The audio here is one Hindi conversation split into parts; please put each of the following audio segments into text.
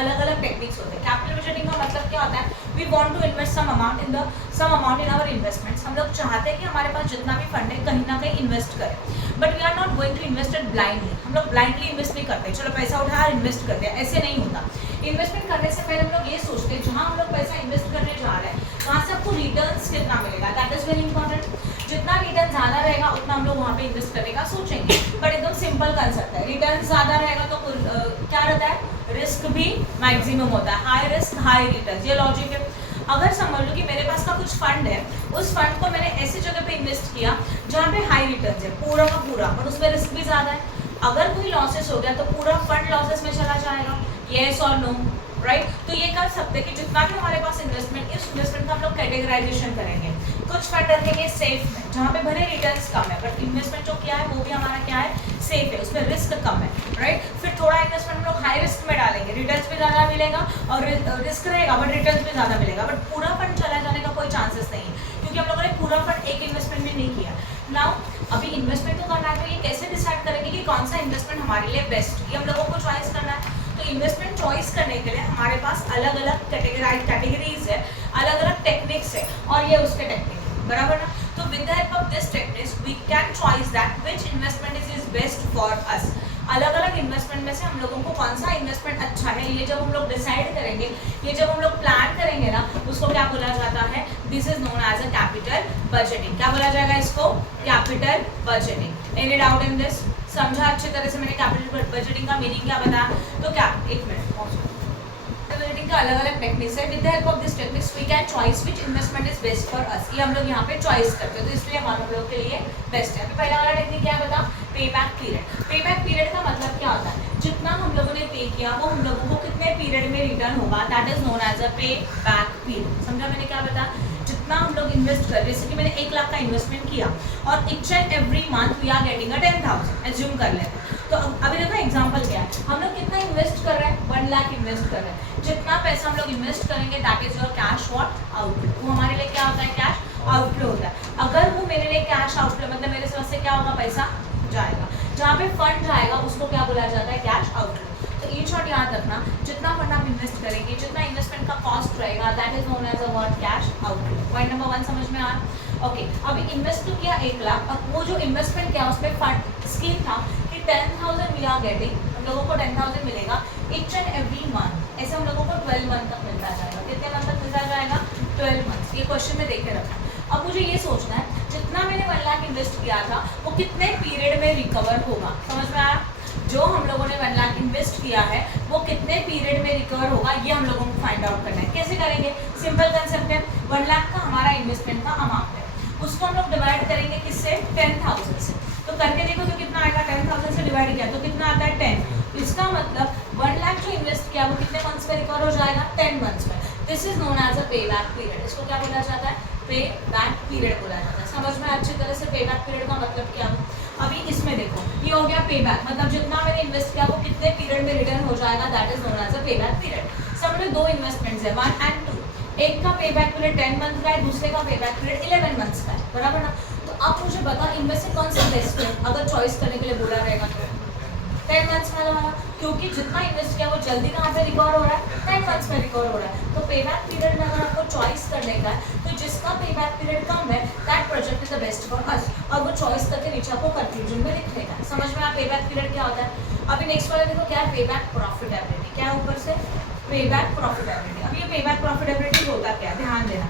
अलग अलग टेक्निक्स होते हैं। कैपिटल बजटिंग का मतलब क्या होता है, we want to invest some amount in our investments. हम लोग चाहते हैं कि हमारे पास जितना भी फंड है कहीं ना कहीं इन्वेस्ट करें, but we are not going to invest it blindly. हम लोग ब्लाइंडली इन्वेस्ट नहीं करते, चलो पैसा उठाया इन्वेस्ट कर दिया, ऐसे नहीं होता। इन्वेस्टमेंट करने से पहले हम लोग ये सोचते हैं जहाँ हम लोग पैसा इन्वेस्ट करने जा रहे हैं वहाँ से आपको रिटर्न्स कितना मिलेगा, दैट इज वेरी इंपॉर्टेंट। जितना रिटर्न ज़्यादा रहेगा उतना हम लोग वहाँ पे इन्वेस्ट करने का सोचेंगे, बट एकदम सिंपल कंसेप्ट है। रिटर्न ज़्यादा रहेगा तो क्या रहता है, रिस्क भी मैक्सिमम होता है, हाई रिस्क हाई रिटर्न, ये लॉजिक है। अगर समझ लो कि मेरे पास का कुछ फंड है, उस फंड को मैंने ऐसी जगह पे इन्वेस्ट किया जहाँ पे हाई रिटर्न है पूरा का पूरा, बट उसमें रिस्क भी ज़्यादा है। अगर कोई लॉसेस हो गया तो पूरा फंड लॉसेस में चला जाएगा, येस और नो, राइट। तो ये कर सकते हैं कि जितना भी हमारे पास इन्वेस्टमेंट, इस इन्वेस्टमेंट का हम लोग कैटेगराइजेशन करेंगे। कुछ फंड रखेंगे सेफ में जहाँ पे भले रिटर्न्स कम है, बट इन्वेस्टमेंट जो किया है वो भी हमारा क्या है, सेफ है, उसमें रिस्क कम है, राइट। फिर थोड़ा इन्वेस्टमेंट हम लोग हाई रिस्क में डालेंगे, रिटर्न्स भी ज़्यादा मिलेगा और रिस्क रहेगा बट रिटर्न्स भी ज़्यादा मिलेगा, बट पूरा फंड चला जाने का कोई चांसेस नहीं है, क्योंकि हम लोगों ने पूरा फंड एक इन्वेस्टमेंट में नहीं किया। नाउ अभी इन्वेस्टमेंट तो करना है, तो ये कैसे डिसाइड करेंगे कि कौन सा इन्वेस्टमेंट हमारे लिए बेस्ट, ये हम लोगों को चॉइस करना है। तो इन्वेस्टमेंट चॉइस करने के लिए हमारे पास अलग अलग कैटेगरीज है, अलग अलग टेक्निक्स है, और ये उसके टेक्निक है, बराबर ना। तो with the help of this techniques we can choice that which investment is best for us. अलग अलग इन्वेस्टमेंट में से हम लोगों को कौन सा इन्वेस्टमेंट अच्छा है, ये जब हम लोग डिसाइड करेंगे, ये जब हम लोग प्लान करेंगे ना, उसको क्या बोला जाता है, this is known as a capital budgeting. क्या बोला जाएगा इसको, capital budgeting. Any doubt in this? समझा अच्छी तरह से मैंने कैपिटल बजटिंग का मीनिंग क्या बताया? तो क्या, एक मिनट, बजटिंग का अलग अलग टेक्निक्स है। With the help of this techniques we can choice which investment is best for us. ये हम लोग यहाँ पे चॉइस करते हैं, तो इसलिए हम लोग के लिए बेस्ट है। अभी पहला वाला टेक्निक क्या बता, पे बैक पीरियड। पे बैक पीरियड का मतलब क्या होता है, जितना हम लोगों ने पे किया वो हम लोगों को कितने पीरियड में रिटर्न होगा, that is known as a pay back period. समझा मैंने क्या बताया? जितना हम लोग इन्वेस्ट कर, जैसे कि मैंने 1 लाख का इन्वेस्टमेंट किया और each and every month we are getting a 10,000, assume कर लेते हैं। तो अभी देखो एग्जांपल क्या है, हम लोग कितना इन्वेस्ट कर रहे हैं, 1 लाख इन्वेस्ट कर रहे हैं। जितना पैसा हम लोग इन्वेस्ट करेंगे that is your cash what outflow. वो हमारे लिए क्या होता है, कैश आउटफ्लो होता है। अगर वो मेरे लिए कैश आउटफ्लो मतलब मेरे पास से क्या होगा, पैसा जाएगा, जहाँ पे फंड जाएगा उसको क्या बोला जाता है, कैश आउटफ्लो। तो इन शॉर्ट याद रखना, जितना फंड आप इन्वेस्ट करेंगे, जितना इन्वेस्टमेंट का कॉस्ट रहेगा, that is known as a word cash outflow. Point number 1 समझ में आया? ओके, अभी इन्वेस्ट तो किया 1 लाख, और वो जो इन्वेस्टमेंट किया उसमें फंड स्कीम था कि 10,000 वी आर गेटिंग, हम लोगों को 10,000 मिलेगा ईच एंड एवरी मंथ। ऐसे हम लोगों को 12 मंथ तक मिलता जाएगा। कितने मंथ तक मिलता जाएगा, 12 मंथ। ये क्वेश्चन में देखे रखा। अब मुझे ये सोचना है जितना मैंने 1 लाख इन्वेस्ट किया था वो कितने पीरियड में रिकवर होगा। समझ में आया? जो हम लोगों ने 1 लाख इन्वेस्ट किया है वो कितने पीरियड में रिकवर होगा, ये हम लोगों को फाइंड आउट करना है। कैसे करेंगे? सिंपल कंसेप्ट है, 1 लाख का हमारा इन्वेस्टमेंट का अमाउंट है, उसको हम लोग डिवाइड करेंगे किससे, 10,000 से। तो करके देखो तो कितना आएगा, 10,000 से डिवाइड किया तो कितना आता है, 10। इसका मतलब 1 लाख जो इन्वेस्ट किया वो कितने मंथ्स में रिकवर हो जाएगा, 10 मंथ्स में। This is known as a pay back period. इसको क्या बोला जाता है, पे बैक पीरियड बोला जाता है। समझ में अच्छी तरह से पे बैक पीरियड का मतलब क्या है? अभी इसमें देखो, ये हो गया पे बैक, मतलब जितना मैंने इन्वेस्ट किया वो कितने पीरियड में रिटर्न हो जाएगा, that is known as a pay back period. सब में 2 इन्वेस्टमेंट्स है, 1 and 2। एक का पे बैक पीरियड 10 मंथ का है, दूसरे का पे बैक पीरियड 11 मंथ्स का है, बराबर ना। तो अब मुझे बता इनमें से कौन सा बेस्ट है, अगर चॉइस करने के लिए बोला रहेगा तो 10 मंथ्स में हमारा, क्योंकि जितना इन्वेस्ट किया वो जल्दी कहाँ पे रिकवर हो रहा है, 10 मंथ्स में रिकवर हो रहा है। तो पे बैक पीरियड में अगर आपको चॉइस करने का है तो जिसका पे बैक पीरियड कम है that project is the best for अस, और वो चॉइस करके नीचे आपको कंक्लूजन में लिख लेगा। समझ में आया पे बैक पीरियड क्या होता है? अभी नेक्स्ट वाला देखो क्या है, पे बैक प्रॉफिटेबिलिटी। क्या है ऊपर से, पे बैक प्रॉफिटेबिलिटी। अब ये पे बैक प्रॉफिटेबिलिटी होता क्या है, ध्यान देना।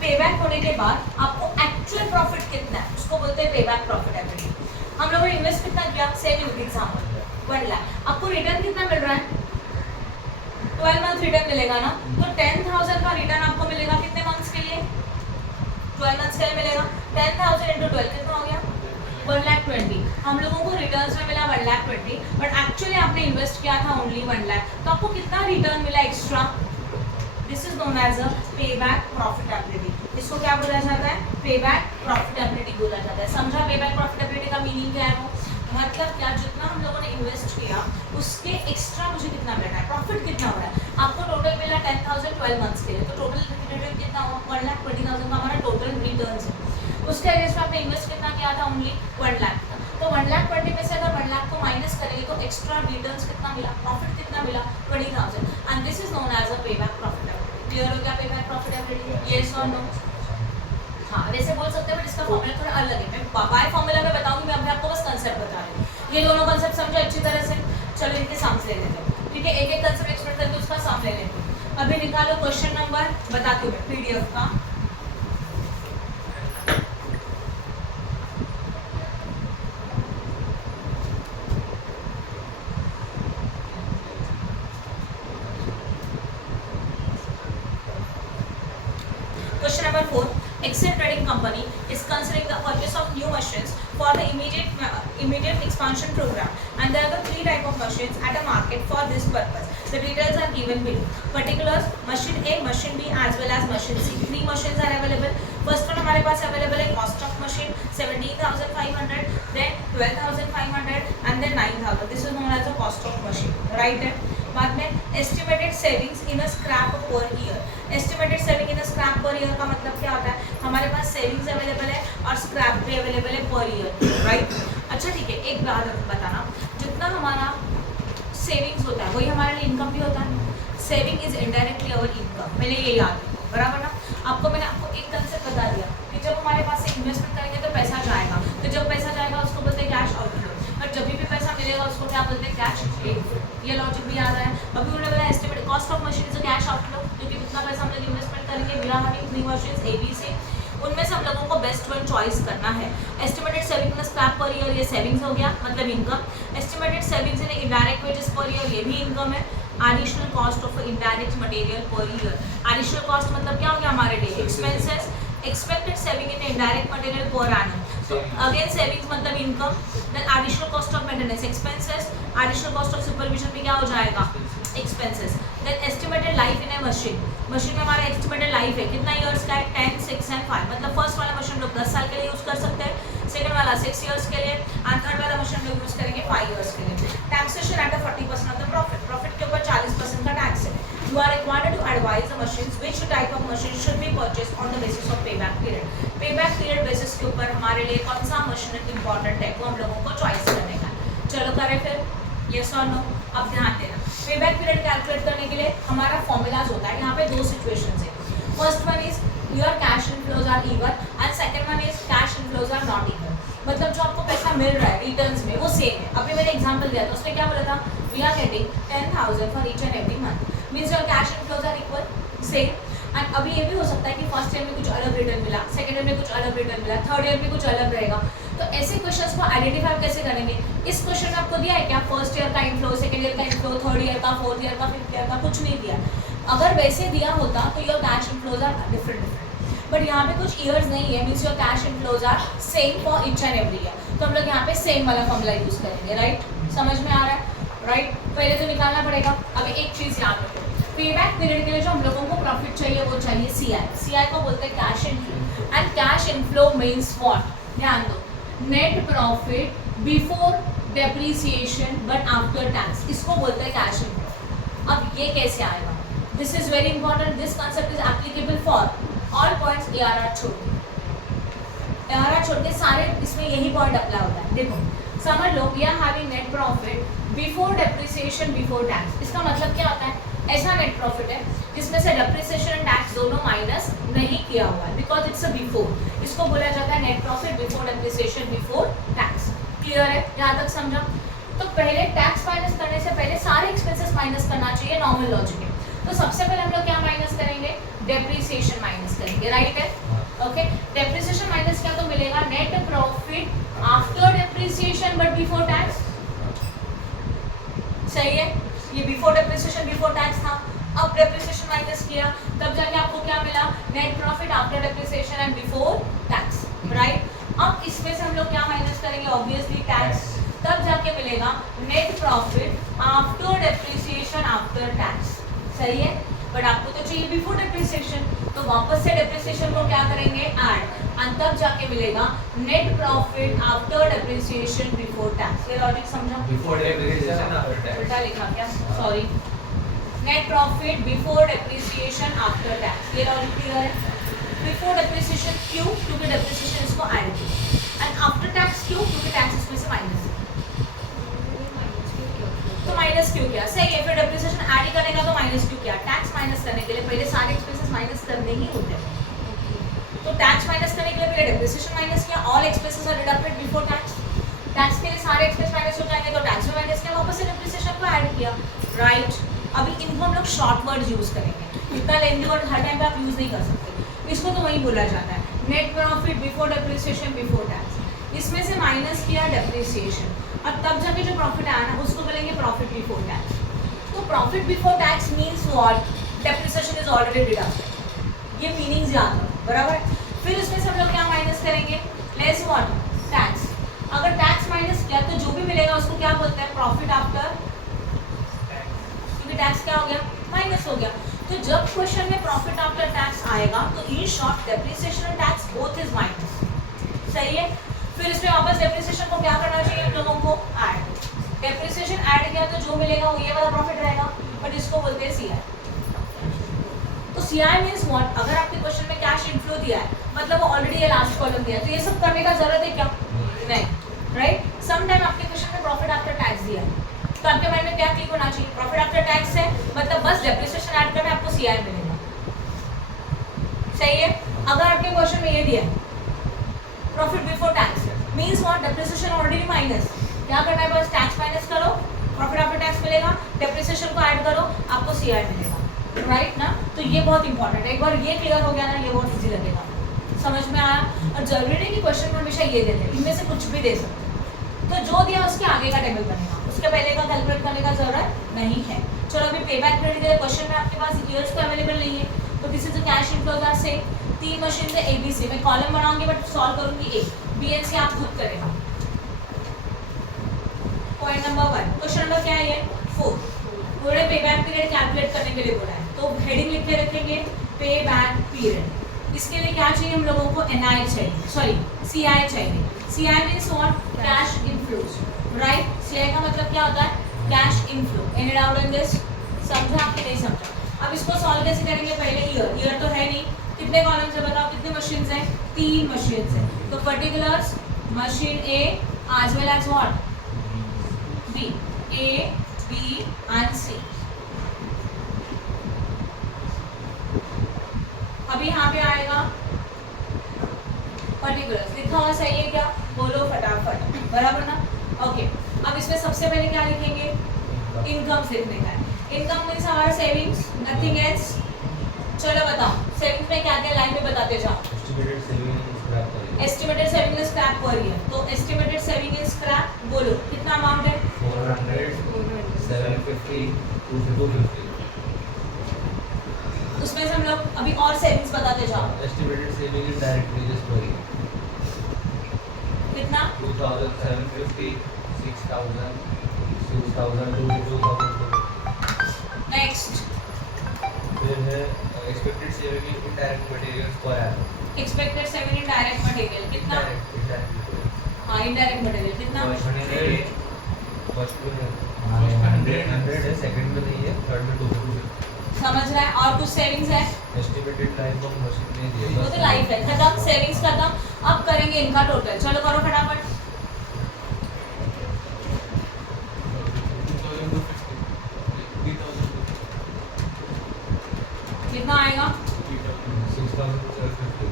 पे बैक होने के बाद आपको एक्चुअल प्रॉफिट कितना है उसको बोलते हैं पे बैक प्रॉफिटेबिलिटी। हम लोगों ने इन्वेस्ट कितना किया, सेम एग्जाम्पल 1 लाख, आपको रिटर्न कितना मिल रहा है, 12 मंथ रिटर्न मिलेगा ना। तो 10,000 का रिटर्न आपको मिलेगा कितने मंथ्स के लिए, 12 मंथ्स के लिए मिलेगा। 10,000 × 12 कितना हो गया, 1,20,000। हम लोगों को रिटर्न्स में मिला 1,20,000, बट एक्चुअली आपने इन्वेस्ट किया था ओनली 1 लाख, तो आपको कितना रिटर्न मिला extra, this is known as a pay back profitability. इसको क्या बोला जाता है, पे बैक प्रॉफिटेबिलिटी बोला जाता है। समझा पे बैक प्रॉफिटेबिलिटी का मीनिंग क्या है? वो मतलब क्या, जितना हम लोगों ने इन्वेस्ट किया उसके एक्स्ट्रा मुझे कितना मिल रहा है, प्रॉफिट कितना हो रहा है। आपको टोटल मिला 10,000 12 मंथ्स के लिए, तो टोटल रिटर्न कितना हुआ, 1,20,000 का हमारा टोटल रिटर्न है। उसके अगेंस्ट में आपने इन्वेस्ट कितना किया था, ओनली 1 लाख का। तो 1,20,000 में से अगर 1 लाख को माइनस करेंगे तो एक्स्ट्रा रिटर्न कितना मिला, प्रॉफिट कितना कितना मिला 20,000 and this is known as a pay back profitability. Clear हो गया पे बैक प्रॉफिटेबिलिटी? यस और नो? हाँ वैसे बोल सकते हैं बट इसका फॉर्मूला थोड़ा अलग है। मैं बाय फॉर्मूला में बताऊंगी, मैं अभी आपको बस कंसेप्ट बता रही हूँ। ये दोनों कंसेप्ट समझो अच्छी तरह से। चलो इनके सम्स ले लेते हैं, ठीक है? एक एक कंसेप्ट एक्सप्लेन करके उसका सम ले लेते हैं। अभी निकालो क्वेश्चन नंबर, बताती हूँ मैं पीडीएफ का। Question number 4. Excel Trading Company is considering the purchase of new machines for the immediate expansion program, and there are three type of machines at a market for this purpose. The details are given below. Particulars: machine A, machine B, as well as machine C. Three machines are available. First one हमारे पास available है cost of machine 17,500, then 12,500, and then 9,000. This is known as the cost of machine. Right है? बाद में एस्टिमेटेड सेविंग्स इन अ scrap per year. Estimated saving इन अ स्क्रैप पर ईयर का मतलब क्या होता है? हमारे पास सेविंग्स अवेलेबल है और स्क्रैप भी अवेलेबल है पर ईयर, राइट? अच्छा ठीक है, एक बात बताना, जितना हमारा सेविंग्स होता है वही हमारे लिए इनकम भी होता है। Saving is indirectly our income, मैंने ये याद है, बराबर ना? मैंने आपको एक कंसेप्ट बता दिया कि जब हमारे पास से इन्वेस्टमेंट करेंगे तो पैसा जाएगा, तो जब पैसा जाएगा उसको बोलते हैं कैश आउटफ्लो, और जब भी पैसा मिलेगा उसको क्या बोलते हैं? Cash inflow. ये लॉजिक भी याद है। अभी उन्होंने बोला estimated cost of machine is a cash outflow, क्योंकि जितना पैसा हम लोग इन्वेस्टमेंट करेंगे, we are having three machines A B C, उनमें से हम लोगों को बेस्ट वन चॉइस करना है। Estimated saving in scrap per year, ये सेविंग्स हो गया, मतलब income. Estimated savings in indirect wages per year, ये भी इनकम है। Additional cost of indirect material per year, additional cost मतलब क्या हो गया हमारे लिए? Expenses. Expected saving in indirect material per annum, तो अगेन सेविंग्स मतलब income. Then additional cost of maintenance expenses, additional cost of supervision भी क्या हो जाएगा? Expenses. Then estimated life in a machine, machine में हमारा एस्टिमेटेड लाइफ है कितना ईयर्स का है? 10, 6 एंड 5, मतलब फर्स्ट वाला मशीन लोग 10 साल के लिए यूज कर सकते हैं, सेकंड वाला 6 ईयर्स के लिए, एंड थर्ड वाला मशीन लोग यूज करेंगे 5 ईयर्स के लिए। Taxation at 40% of the profit, profit के ऊपर 40% का टैक्स है। You are required to advise the machines which type of machine should be purchased on the basis of payback period. Payback period basis के ऊपर हमारे लिए कौन सा मशीन इंपॉर्टेंट है वो हम लोगों को चॉइस करने का। चलो करें फिर, yes or no? अब ध्यान देना, पेबैक पीरियड कैलकुलेट करने के लिए हमारा फॉर्मूलाज होता है। यहाँ पे दो सिचुएशंस है। First one is your cash inflows are even and second one is cash inflows are not even, मतलब जो आपको पैसा मिल रहा है रिटर्न्स में वो सेम है। अभी मैंने एग्जांपल दिया था, उसमें क्या बोला था? We are getting 10,000 for each and every month, means your cash inflows are equal same. And अभी ये भी हो सकता है कि फर्स्ट ईयर में कुछ अलग रिटर्न मिला, सेकंड ईयर में कुछ अलग रिटर्न मिला, थर्ड ईयर में कुछ अलग रहेगा। तो ऐसे क्वेश्चंस को आइडेंटिफाई कैसे करेंगे? इस क्वेश्चन में आपको दिया है क्या फर्स्ट ईयर का इनफ्लो, सेकंड ईयर का इनफ्लो, थर्ड ईयर का, फोर्थ ईयर का, फिफ्थ ईयर का? कुछ नहीं दिया। अगर वैसे दिया होता तो your cash inflows are different, but यहाँ पे कुछ ईयर्स नहीं है, means your cash inflows are same for each and every year. तो हम लोग यहाँ पे सेम वाला फॉर्मूला यूज करेंगे, राइट? समझ में आ रहा है, राइट? पहले तो निकालना पड़ेगा। अभी एक चीज याद रखो, पेबैक पीरियड के लिए जो हम लोगों को प्रॉफिट चाहिए वो चाहिए सीआई। सीआई को बोलते हैं cash inflow, and cash inflow means what? ध्यान दो, net profit before depreciation but after tax, इसको बोलते हैं कैश इनफ्लो। अब ये कैसे आएगा? This is very important, this concept is applicable for all points. ARR छोड़ के, ARR छोड़ के सारे इसमें यही पॉइंट अप्लाई होता है। देखो समझ लो, we are having net profit before depreciation before tax. इसका मतलब क्या होता है? ऐसा नेट प्रॉफिट है जिसमें से डेप्रिसिएशन एंड टैक्स दोनों माइनस नहीं किया हुआ है, बिकॉज इट्स अ बिफोर। इसको बोला जाता है net profit before depreciation before tax. Clear है? यहाँ तक समझा? तो पहले टैक्स माइनस करने से पहले सारे एक्सपेंसेस माइनस करना चाहिए, नॉर्मल लॉजिक है। तो सबसे पहले हम लोग क्या माइनस करेंगे? डेप्रिसिएशन माइनस करेंगे, राइट है? ओके, डेप्रिसिएशन माइनस क्या तो मिलेगा? Net profit after depreciation but before tax. सही है? ये बिफोर डेप्रिसिएशन बिफोर टैक्स था। अब डेप्रिसिएशन माइनस किया तब जाके आपको क्या मिला? Net profit after depreciation and before tax, right? अब इसमें से हम लोग क्या माइनस करेंगे? ऑब्वियसली टैक्स, तब जाके मिलेगा net profit after depreciation after tax. सही है? बट आपको तो चाहिए बिफोर डेप्रिसिएशन, तो वापस से डेप्रिसिएशन को क्या करेंगे? ऐड, और तब जाके मिलेगा net profit after depreciation before tax. ये लॉजिक समझा? बिफोर डेप्रिसिएशन आफ्टर टैक्स, उल्टा लिखा क्या? Sorry, net profit before depreciation after tax. ये लॉजिक क्लियर है? बिफोर डेप्रिसिएशन क्यों? क्योंकि डेप्रिसिएशन इसको ऐड किया, एंड आफ्टर टैक्स क्यों? क्योंकि टैक्स इसमें से माइनस, तो माइनस क्यों किया? सही है। फिर ऐड ही करेगा तो माइनस क्यों किया? टैक्स माइनस करने के लिए पहले सारे एक्सपेंसेस माइनस करने ही होते हैं। तो टैक्स माइनस करने के लिए पहले डेप्रिसिएशन माइनस किया, all expenses are deducted before tax. Tax के लिए सारे एक्सपेंस माइनस हो जाएंगे तो टैक्स भी माइनस किया, वापस से डेप्रिसिएशन को ऐड किया, राइट। अभी इनको हम लोग शॉर्ट वर्ड यूज करेंगे, इतना लेंदी वर्ड हर टाइम पे आप यूज नहीं कर सकते। इसको तो वही बोला जाता है net profit before depreciation before tax. इसमें से माइनस किया डेप्रिसिएशन और तब जाके जो प्रॉफिट आया ना उसको बोलेंगे प्रॉफिट बिफोर टैक्स। तो profit before tax means what? Depreciation is already deducted. ये मीनिंग्स याद रखो, बराबर। फिर इसमें से हम लोग क्या माइनस करेंगे? Less what? टैक्स। अगर टैक्स माइनस किया तो जो भी मिलेगा उसको क्या बोलते हैं? प्रॉफिट आफ्टर, क्योंकि टैक्स क्या हो गया? माइनस हो गया। तो जब क्वेश्चन में प्रॉफिट आफ्टर टैक्स आएगा तो इन शॉर्ट डेप्रिसिएशन और टैक्स बोथ इज माइनस, सही है। फिर इसमें वापस डेप्रिसिएशन को क्या करना चाहिए हम लोगों को? ऐड। डेप्रिसिएशन ऐड किया तो जो मिलेगा वो ये वाला प्रॉफिट रहेगा, बट इसको बोलते हैं सीआई। तो सीआई मींस व्हाट? अगर आपके क्वेश्चन में कैश इनफ्लो दिया है मतलब वो ऑलरेडी ये लास्ट कॉलम दिया है, तो ये सब करने का जरूरत है क्या? नहीं, राइट। सम टाइम आपके क्वेश्चन में प्रॉफिट आफ्टर टैक्स दिया है तो आपके माइंड में क्या क्लिक होना चाहिए? प्रॉफिट आफ्टर टैक्स है मतलब बस डेप्रिसिएशन ऐड करना आपको सीआई मिलेगा, सही है। अगर आपके क्वेश्चन में ये दिया है profit before tax means what? Depreciation already minus, क्या करना है? बस टैक्स माइनस करो, प्रॉफिट आफ्टर टैक्स मिलेगा, डेप्रिसिएशन को ऐड करो, आपको सीआई मिलेगा, राइट ना। तो ये बहुत इंपॉर्टेंट है, एक बार ये क्लियर हो गया ना ये बहुत इजी लगेगा, समझ में आया। और जरूरी नहीं कि क्वेश्चन में हमेशा ये देते हैं, इनमें से कुछ भी दे सकते हैं। तो जो दिया उसके आगे का टेबल बनेगा, उसके पहले का कैलकुलेट करने का जरूरत नहीं है। चलो अभी पे बैक पीरियड के लिए क्वेश्चन में आपके पास ईयर्स तो अवेलेबल नहीं है, तो this is the cash inflows are से 3 मशीन से एबीसी मैं कॉलम बनाऊंगी बट सॉल्व करूंगी ए, बीएनसी आप खुद करेगा। पॉइंट नंबर 1 क्वेश्चन नंबर क्या है ये 4 पूरे पे बैक पीरियड कैलकुलेट करने के लिए बोला है, तो हेडिंग लिख के रखेंगे पे बैक पीरियड। इसके लिए क्या चाहिए हम लोगों को? एनआई चाहिए, सॉरी सीआई चाहिए। CI means what? Cash inflows, right. CI का मतलब क्या होता है? Cash inflow. Any doubt in this? समझा कि नहीं समझा? अब इसको सॉल्व कैसे करेंगे? पहले ईयर, ईयर तो है नहीं, कितने कॉलम्स है बताओ, कितने मशीन्स हैं? 3 मशीन्स हैं, तो particulars machine A as well as what? B, A B and C. अभी यहाँ पे आएगा पर्टिकुलर्स, लिखा हुआ सही है क्या? बोलो फटाफट, बराबर ना। ओके, अब इसमें सबसे पहले क्या लिखेंगे? इनकम लिखने का है। इनकम मीन्स हमारा सेविंग्स, नथिंग एल्स। चलो बताओ सेविंग्स में क्या क्या लाइन में बताते जाओ। Estimated saving is scrap per year, तो एस्टिमेटेड सेविंग इज स्क्रैप, बोलो कितना अमाउंट है? 400, 750, 250। उसमें से हम लोग अभी और सेविंग्स बताते जाओ। Estimated saving is direct wages per year कितना? 2750, 6000, 6000, 2000। नेक्स्ट फिर है expected saving in indirect materials per annum. Expected saving in direct material कितना? हाँ इनडायरेक्ट मटेरियल कितना? फर्स्ट में 100 है, सेकंड में नहीं है, थर्ड में 250। समझ रहा है? और कुछ सेविंग्स है? एस्टिमेटेड लाइफ ऑफ मशीन नहीं दिए, वो तो लाइफ है, खत्म, सेविंग्स खत्म। अब करेंगे इनका टोटल, चलो करो फटाफट। 2250, कितना आएगा? 6750।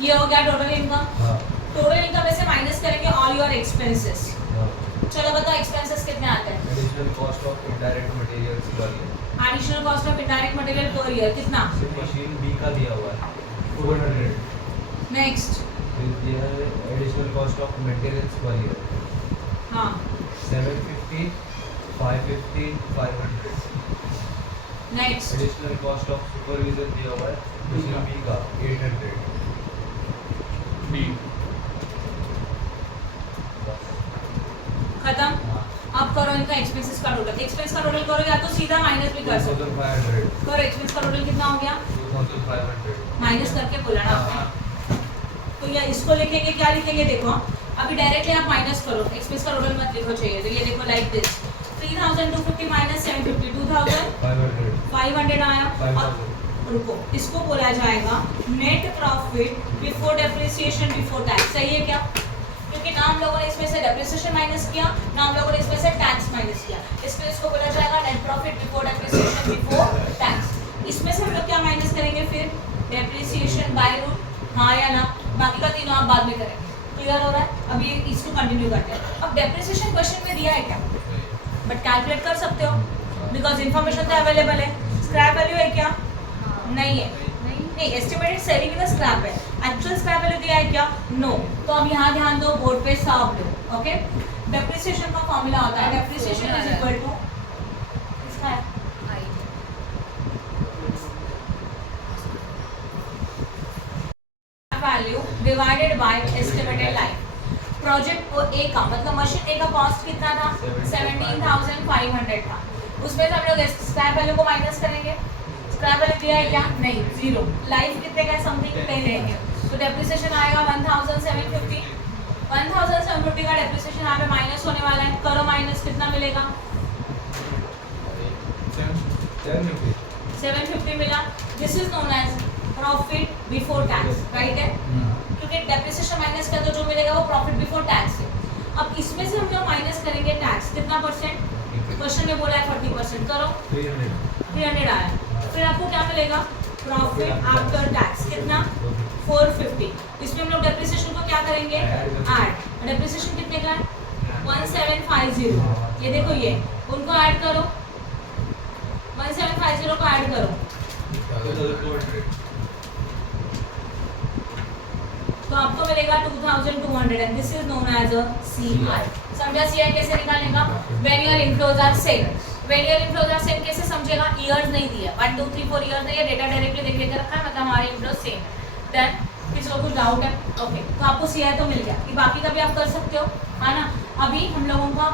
ये हो गया टोटल इनकम। हाँ टोटल इनकम में से माइनस करेंगे ऑल योर एक्सपेंसेस। हाँ। चलो बताओ एक्सपेंसेस कितने आते हैं? Additional cost of indirect materials पर year. Additional cost of indirect material per year कितना? सिर्फ मशीन बी का दिया हुआ है 400। नेक्स्ट फिर दिया है additional cost of materials per year हाँ 750, 550, 500। Next additional cost of supervision दिया हुआ है मशीन बी का 800। बी खत्म। हाँ अब करो इनका एक्सपेंसेस का टोटल। एक्सपेंस का टोटल करो या तो सीधा माइनस भी कर सकते 2500, हो। करो एक्सपेंस का टोटल कितना हो गया? 2500। माइनस करके बोला ना हाँ आपने। तो या इसको लिखेंगे, क्या लिखेंगे देखो, अभी डायरेक्टली आप माइनस करो, एक्सपेंस का टोटल मत लिखो चाहिए तो ये देखो लाइक दिस 3250 माइनस 750 2500 आया। 5000। अब रुको, इसको बोला जाएगा net profit before depreciation before tax, सही है क्या? क्योंकि ना हम लोगों ने इसमें से डेप्रिसिएशन माइनस किया, ना हम लोगों ने इसमें से टैक्स माइनस किया, इसलिए इसको बोला जाएगा net profit before depreciation before tax. इसमें से हम लोग क्या माइनस करेंगे फिर, डेप्रिसिएशन बाय रूट, हाँ या ना, बाकी का तीनों आप बाद में करेंगे। क्लियर हो रहा है? अब ये इसको कंटिन्यू करते हैं। अब डेप्रिसिएशन क्वेश्चन में दिया है क्या, बट कैलकुलेट कर सकते हो बिकॉज इन्फॉर्मेशन तो अवेलेबल है। स्क्रैप वैल्यू है क्या? नहीं है, नहीं एस्टिमेटेड सेविंग इन स्क्रैप है, एक्चुअल स्क्रैप वैल्यू दिया है क्या? नो। तो अब यहाँ ध्यान दो, बोर्ड पे साफ लो। ओके, डेप्रिसिएशन का फॉर्मूला होता है, डेप्रिसिएशन इज इक्वल टू इसका है value divided by estimated life. Project A का मतलब मशीन ए का कॉस्ट कितना था? 17,500 था। उसमें से हम लोग स्क्रैप वैल्यू को माइनस करेंगे। स्क्रैप वैल्यू दिया है क्या? नहीं, जीरो। लाइफ कितने का? समथिंग 10 है, तो डेप्रिसिएशन आएगा 1750। 1750 का डेप्रिसिएशन यहाँ पे माइनस होने वाला है। करो माइनस, कितना मिलेगा? 750 मिला। This is known as profit before tax, right है? क्योंकि डेप्रिसिएशन माइनस कर तो जो मिलेगा वो प्रॉफिट बिफोर टैक्स है। अब इसमें से हम लोग माइनस करेंगे टैक्स, कितना परसेंट? क्वेश्चन में बोला है 40%, करो 300 आया। फिर आपको क्या मिलेगा? प्रॉफिट आफ्टर टैक्स, कितना? 450। इसमें हम लोग डेप्रिसिएशन को क्या करेंगे? ऐड। डेप्रिसिएशन कितने का है? 1750। ये देखो, ये उनको ऐड करो, 1750 को ऐड करो तो आपको मिलेगा 2200 and this is known as a CI। समझा CI कैसे निकालने का? When your inflows are same. When your inflows are same कैसे समझेगा? ईयर्स नहीं दिया, 1 2 3 4 ईयर्स नहीं है, डेटा डायरेक्टली देख लेकर रखा है, मतलब हमारे इनफ्लोज सेम है। देन किसी को कुछ डाउट है? ओके, तो आपको CI तो मिल गया, कि बाकी का भी आप कर सकते हो, है ना? अभी हम लोगों का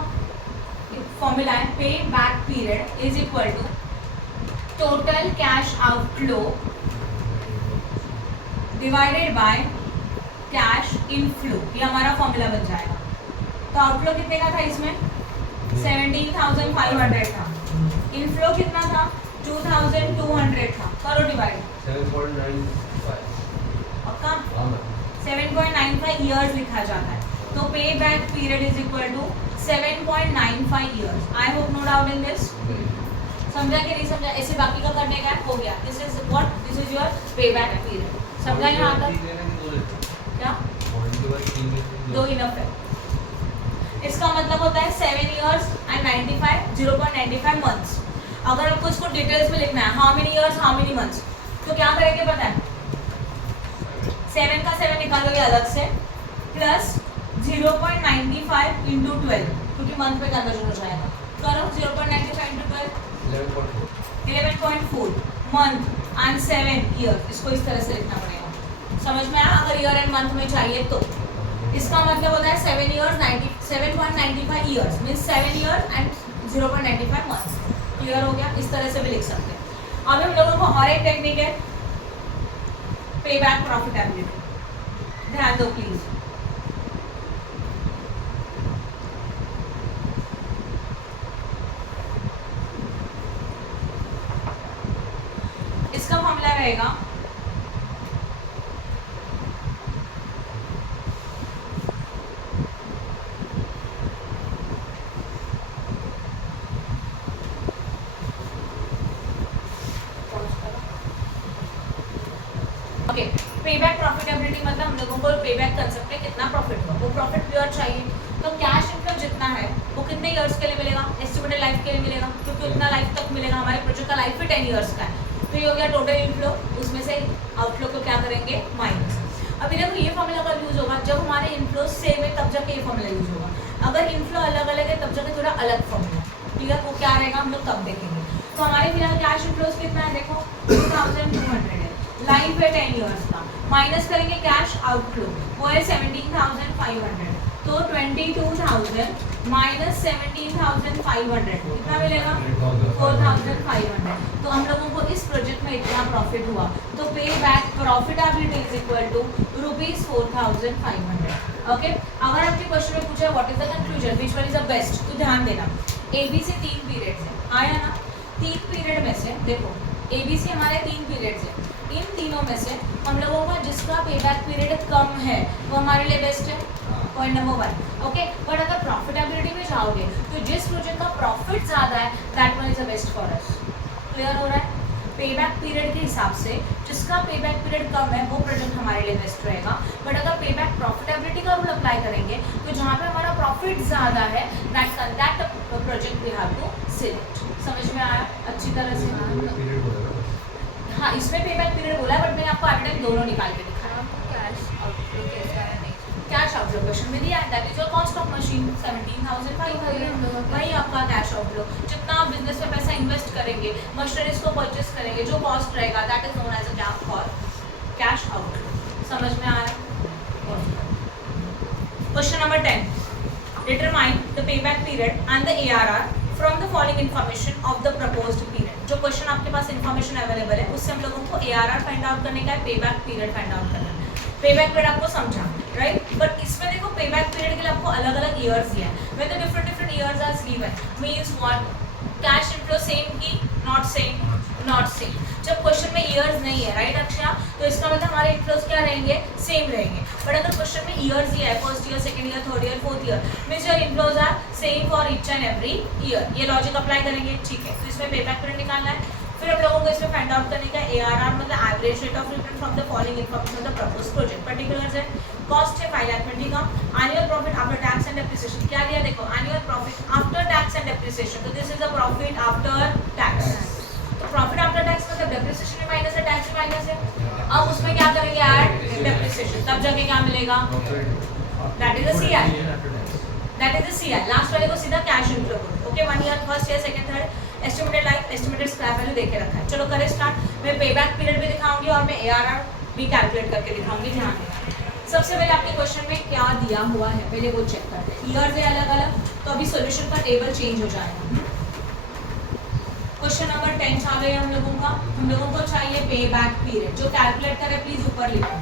फॉर्मूला है pay back period is equal to total cash outflow divided by cash inflow. ये हमारा फॉर्मूला बन जाएगा। तो आउटफ्लो कितने का था इसमें? 17,500 था। इनफ्लो कितना था? 2,200 था। करो डिवाइड। 7.95 पक्का? 7.95 ईयर्स लिखा जाता है। तो pay back period is equal to 7.95 years. I hope no doubt in this. समझा कि नहीं समझा? ऐसे बाकी का करने का हो गया। This is what? This is your पे बैक पीरियड। समझा यहाँ तक? क्या? 2 इनफ है। इसका मतलब होता है 7 ईयर्स एंड 0.95 मंथ्स। अगर आपको इसको डिटेल्स में लिखना है, how many years how many months, तो क्या करेंगे पता है? 7 का 7 निकालोगे अलग से, प्लस 0.95 इंटू 12, क्योंकि मंथ में कन्वर्जन हो जाएगा। करो 0.95 इंटू 12, 11.4 मंथ एंड 7 ईयर। इसको इस तरह से लिखना पड़ेगा। समझ में आया? अगर ईयर एंड मंथ में चाहिए तो इसका मतलब होता है 7.95 years means 7 year and 0.95 month. Clear हो गया? इस तरह से भी लिख सकते हैं। अब हम लोगों को और एक टेक्निक है, पे बैक प्रॉफिटेबिलिटी। ध्यान दो प्लीज। इसका फॉर्मूला रहेगा ओके, पेबैक प्रॉफिटेबिलिटी मतलब हम लोगों को पेबैक कंसेप्ट में कितना प्रॉफिट हुआ, वो प्रॉफिट प्योर चाहिए। तो कैश इनफ्लो जितना है वो कितने इयर्स के लिए मिलेगा? एस्टिमेटेड लाइफ के लिए मिलेगा, क्योंकि उतना लाइफ तक मिलेगा। हमारे प्रोजेक्ट का लाइफ ही 10 इयर्स का है। तो ये हो गया टोटल इनफ्लो, उसमें से आउटफ्लो को क्या करेंगे? माइनस। अभी देखो ये फॉर्मूला कब यूज होगा? जब हमारे इनफ्लो सेम है तब जाके ये फॉर्मूला यूज होगा। अगर इनफ्लो अलग अलग है तब जाके थोड़ा अलग फॉर्मूला, ठीक है? वो क्या रहेगा हम लोग तब देखेंगे। तो हमारे फिलहाल कैश इनफ्लोज कितना है? देखो 2200 है, लाइफ है 10 इयर्स का, माइनस करेंगे कैश आउटफ्लो, वो है 17,500। तो 22,000 माइनस 17,500 कितना मिलेगा? 4,500। तो हम लोगों को इस प्रोजेक्ट में इतना प्रॉफिट हुआ। तो pay back profitability is equal to ₹4,500। Okay, अगर आपके क्वेश्चन में पूछा what is the conclusion, which one is the best, तो ध्यान देना ABC 3 पीरियड्स है, आया ना? 3 पीरियड में से देखो ABC हमारे 3 पीरियड्स है। इन तीनों में से हम लोगों का जिसका पेबैक पीरियड कम है वो हमारे लिए बेस्ट है, पॉइंट नंबर 1। ओके, बट अगर प्रॉफिटेबिलिटी में जाओगे तो जिस प्रोजेक्ट का प्रॉफिट ज़्यादा है that one is the best for us. Clear हो रहा है? पेबैक पीरियड के हिसाब से जिसका पेबैक पीरियड कम है वो प्रोजेक्ट हमारे लिए बेस्ट रहेगा। बट अगर पेबैक प्रॉफिटेबिलिटी का रूल अप्लाई करेंगे तो जहाँ पे हमारा प्रॉफिट ज़्यादा है that project we have to select. समझ में आया अच्छी तरह से? हाँ, इसमें पेबैक पीरियड बोला है बट मैंने आपको एट टाइम दोनों निकाल के दिखाया। कैश आउटफ्लो क्वेश्चन में दिया है, that is your cost of machine 17,500। वही आपका कैश आउटफ्लो, जितना आप बिजनेस में पैसा इन्वेस्ट करेंगे, मशीनरीज को परचेस करेंगे, जो कॉस्ट रहेगा that is known as a gap for cash outflow. समझ में आ रहा है? Question number 10, determine the payback period and the ARR from the following information of the proposed period. जो क्वेश्चन आपके पास इन्फॉर्मेशन अवेलेबल है उससे हम लोगों को ARR फाइंड आउट करने का है, पेबैक पीरियड फाइंड आउट करना है। पेबैक पीरियड आपको समझा, राइट? बट इसमें देखो पेबैक पीरियड के लिए आपको अलग अलग ईयर्स दिया है। When the different years are given means what? Cash inflow same की नॉट सेम? Not same. जब क्वेश्चन में ईयर्स नहीं है, राइट अक्षया, तो इसका मतलब हमारे इनफ्लोज क्या रहेंगे? सेम रहेंगे। बट अगर क्वेश्चन में ईयर्स दिया है, first year, second year, third year, fourth year, means your inflows are same for each and every year. ये लॉजिक अप्लाई करेंगे, ठीक है? तो इसमें पेबैक पीरियड निकालना है। फिर हम लोगों को इसमें फाइंड आउट करने का ARR मतलब average rate of return from the following information of the proposed project. Particulars है, कॉस्ट है 5,20,000 का, annual profit after tax and depreciation क्या दिया? देखो annual profit after tax and depreciation, तो this is the profit after tax. तो प्रॉफिट आफ्टर टैक्स मतलब डेप्रिसिएशन में माइनस है, टैक्स में माइनस है। अब उसमें क्या करेंगे? ऐड डेप्रिसिएशन, तब जाके क्या मिलेगा? That is the CI, that is the CI। Last वाले को सीधा कैश इनफ्लो करो। Okay, 1 year, first year, second, third, estimated life, estimated scrap value देके रखा है। चलो करें स्टार्ट। मैं पेबैक पीरियड भी दिखाऊंगी और मैं ARR भी कैलकुलेट करके दिखाऊंगी। ध्यान देना। सबसे पहले आपके क्वेश्चन में क्या दिया हुआ है पहले वो चेक करते हैं। ईयर्स है अलग अलग, तो अभी सॉल्यूशन का टेबल चेंज हो जाएगा। क्वेश्चन नंबर 10 आ गया हम लोगों का। हम लोगों को चाहिए पेबैक पीरियड। जो कैलकुलेट करे प्लीज ऊपर लिखो।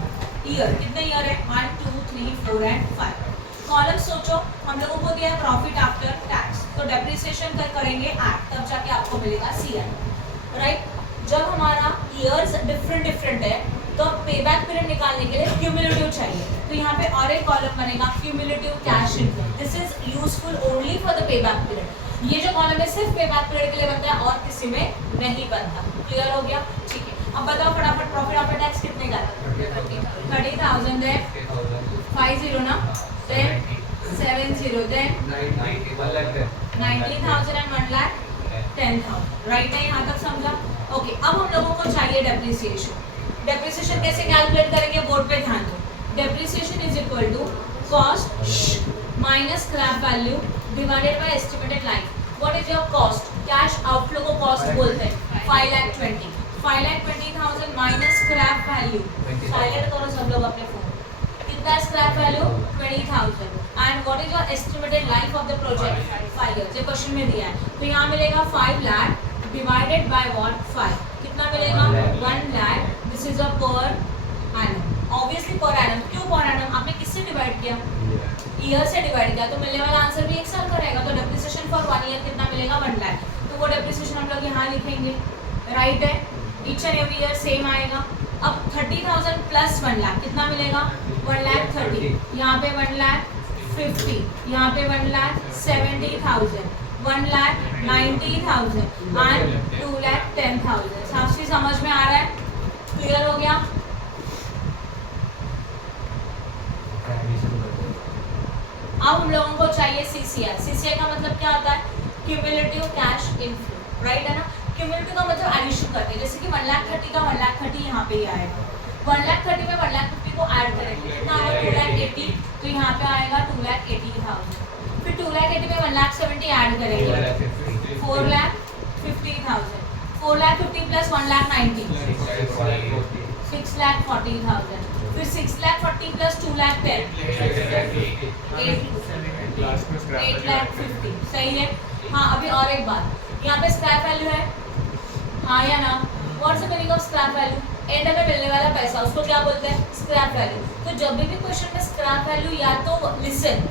ईयर कितने ईयर है? 1 2 3 4 एंड 5। कॉलम सोचो, हम लोगों को दिया है प्रॉफिट आफ्टर टैक्स, तो डेप्रिसिएशन करेंगे 8, तब जाके आपको मिलेगा CI, राइट? जब हमारा ईयर्स डिफरेंट है तो पेबैक पीरियड निकालने के लिए क्यूमुलेटिव चाहिए, तो यहाँ पे और एक कॉलम बनेगा cumulative cash inflow. This is useful only for the payback period. ये जो कॉलम है सिर्फ पेबैक पीरियड के लिए बनता है और किसी में नहीं बनता। क्लियर हो गया? ठीक है, अब बताओ फटाफट प्रॉफिट आफ्टर टैक्स कितने का है? 30,000 है, 50 ना, then 70, then 90,000 and 1,10,000, राइट है? यहाँ तक समझा? ओके, अब हम लोगों को चाहिए डेप्रिसिएशन। डेप्रिसिएशन कैसे कैलकुलेट करेंगे? बोर्ड पे ध्यान दो। Depreciation is equal to cost minus scrap value divided by estimated life. What is your cost? Cash outflow को कॉस्ट बोलते हैं। 5,20,000 माइनस स्क्रैप वैल्यू। साइलेंट करो सब लोग अपने फोन। कितना scrap value? 20,000। And what is your estimated life of the project? 5 years. ये क्वेश्चन में दिया है, तो यहाँ मिलेगा 5 लाख डिवाइडेड बाय व्हाट? 5। कितना मिलेगा? 1 lakh. This is a per annum. Obviously per annum. क्यों पर एनम? आपने किससे डिवाइड किया? ईयर से डिवाइड किया, तो मिलने वाला आंसर भी 1 साल का रहेगा। तो डेप्रिसिएशन फॉर 1 ईयर कितना मिलेगा? 1 लाख। तो वो डेप्रिसिएशन हम लोग यहाँ लिखेंगे, राइट है? Each and every year same आएगा। अब 30,000 प्लस 1 लाख कितना मिलेगा? 1,30,000। यहाँ पे 1,50,000, यहाँ पे 1,70,000, 1,90,000 एंड 2,10,000। साफ सी समझ में आ रहा है? क्लियर हो गया? अब हम लोगों को चाहिए CCI। CCI का मतलब क्या होता है? क्यूमुलेटिव कैश इनफ्लो, राइट है ना? क्यूमुलेटिव का मतलब एडिशन करते हैं, जैसे कि 1,30,000 का 1,30,000 यहाँ पे ही आएगा। 1,30,000 में 1,50,000 को ऐड करेंगे, कितना आएगा? 2,80,000, तो यहाँ पे आएगा 2,80,000। फिर 2,80,000 में 1,70,000 ऐड करेंगे, 4,50,000। 4,50,000 प्लस 1,90,000, 6,40,000। फिर 6,40,000 प्लस 2,10,000, 8,50,000। सही है? हाँ, अभी और एक बात, यहाँ पे स्क्रैप वैल्यू है, हाँ या ना? What's the meaning of scrap value? And में मिलने वाला पैसा, उसको क्या बोलते हैं? Scrap value. तो जब भी क्वेश्चन में स्क्रैप वैल्यू या तो लिसन,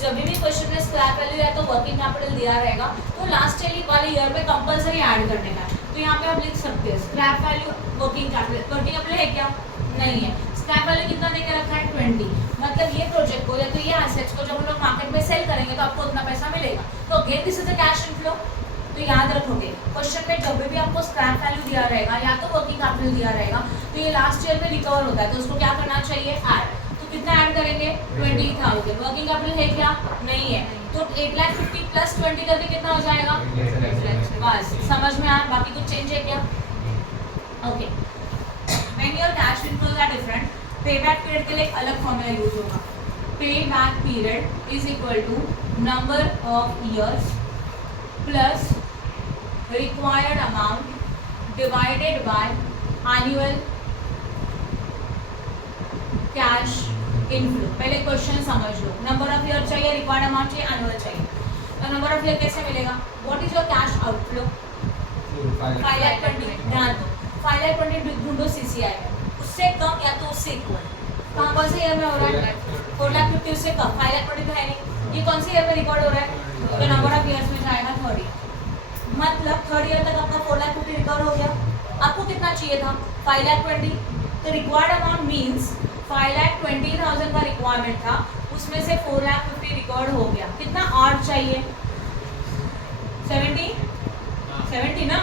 जब भी क्वेश्चन में स्क्रैप वैल्यू या तो वर्किंग कैपिटल दिया रहेगा, तो लास्ट वाले ईयर में कंपलसरी ऐड करने का है। तो यहाँ पे आप लिख सकते हैं स्क्रैप वैल्यू वर्किंग कैपिटल है क्या? नहीं है। स्क्रैप वैल्यू कितना देके रखा है? 20। मतलब ये प्रोजेक्ट को या तो ये एसेट्स को जब हम लोग मार्केट में सेल करेंगे तो आपको उतना पैसा मिलेगा। तो again this is a cash inflow. तो याद रखोगे क्वेश्चन में जब भी आपको स्क्रैप वैल्यू दिया रहेगा या तो वर्किंग कैपिटल दिया रहेगा तो ये लास्ट ईयर में रिकवर होता है, तो उसको क्या करना चाहिए? ऐड। तो कितना ऐड करेंगे? 20,000। वर्किंग कैपिटल है क्या? नहीं है। तो 8,50,000 प्लस 20 करके कितना हो जाएगा? बस समझ में आया? बाकी कुछ चेंज है क्या? Okay. When your cash inflows are different, payback period के लिए एक अलग फॉर्मूला यूज होगा। Payback period is equal to number of years plus required amount divided by annual cash inflow। पहले क्वेश्चन समझ लो। नंबर ऑफ ईयर चाहिए, रिक्वायर्ड अमाउंट चाहिए, एनुअल चाहिए। तो नंबर ऑफ ईयर कैसे मिलेगा? What is your cash outflow? 5,20,000। ध्यान दो 5,20,000 ढूंढो सीसीआई में, उससे कम या तो उससे इक्वल। कहाँ कौन से ईयर में हो रहा है? 4,50,000 उससे कम। 5,20,000 तो है नहीं। ये कौन से ईयर में रिकॉर्ड हो रहा है? तो नंबर ऑफ ईयर्स में जाएगा 3rd ईयर। मतलब 3rd ईयर तक आपका 4,50,000 रिकवर हो गया। आपको कितना चाहिए था? 5,20,000। तो रिक्वायर्ड अमाउंट मीन्स 5,20,000 का रिक्वायरमेंट था, उसमें से 4,50,000 रिकॉर्ड हो गया। कितना और चाहिए? 70 ना।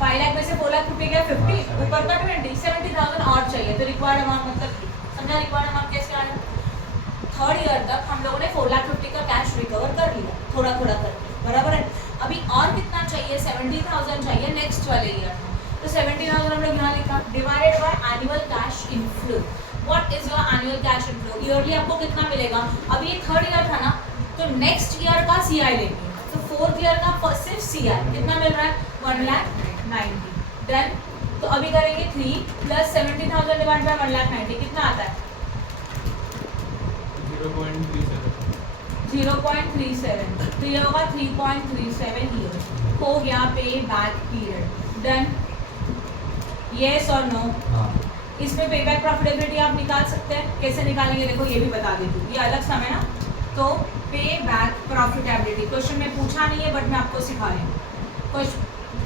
5 लाख में से 4,50,000 गया 50, ऊपर का 20, 70,000 और चाहिए। तो रिक्वायर्ड अमाउंट मतलब समझा? रिक्वायर्ड अमाउंट कैसे आया? 3rd ईयर तक हम लोगों ने 4,50,000 का कैश रिकवर कर लिया थोड़ा थोड़ा करके, बराबर है। अभी और कितना चाहिए? 70,000 चाहिए नेक्स्ट वाले ईयर में। तो 70,000 हम लोग यहाँ लिखा divided by annual cash inflow. What is your annual cash inflow? Yearly आपको कितना मिलेगा? अभी ये 3rd ईयर था ना, तो नेक्स्ट ईयर का सीआई लेंगे। तो 4th ईयर का सिर्फ सीआई कितना मिल रहा है? 1,90,000। डन। तो अभी करेंगे 3 प्लस 70,000 डिवाइड बाय 1,90,000 कितना आता है? 0.37। तो ये होगा 3.37 ईयर। हो गया pay back period. Done. Yes और नो? इसमें पे बैक प्रॉफिटेबिलिटी आप निकाल सकते हैं। कैसे निकालेंगे देखो ये भी बता देती हूँ, ये अलग सम है ना। तो पे बैक प्रॉफिटेबिलिटी क्वेश्चन में पूछा नहीं है बट मैं आपको सिखा रही हूँ।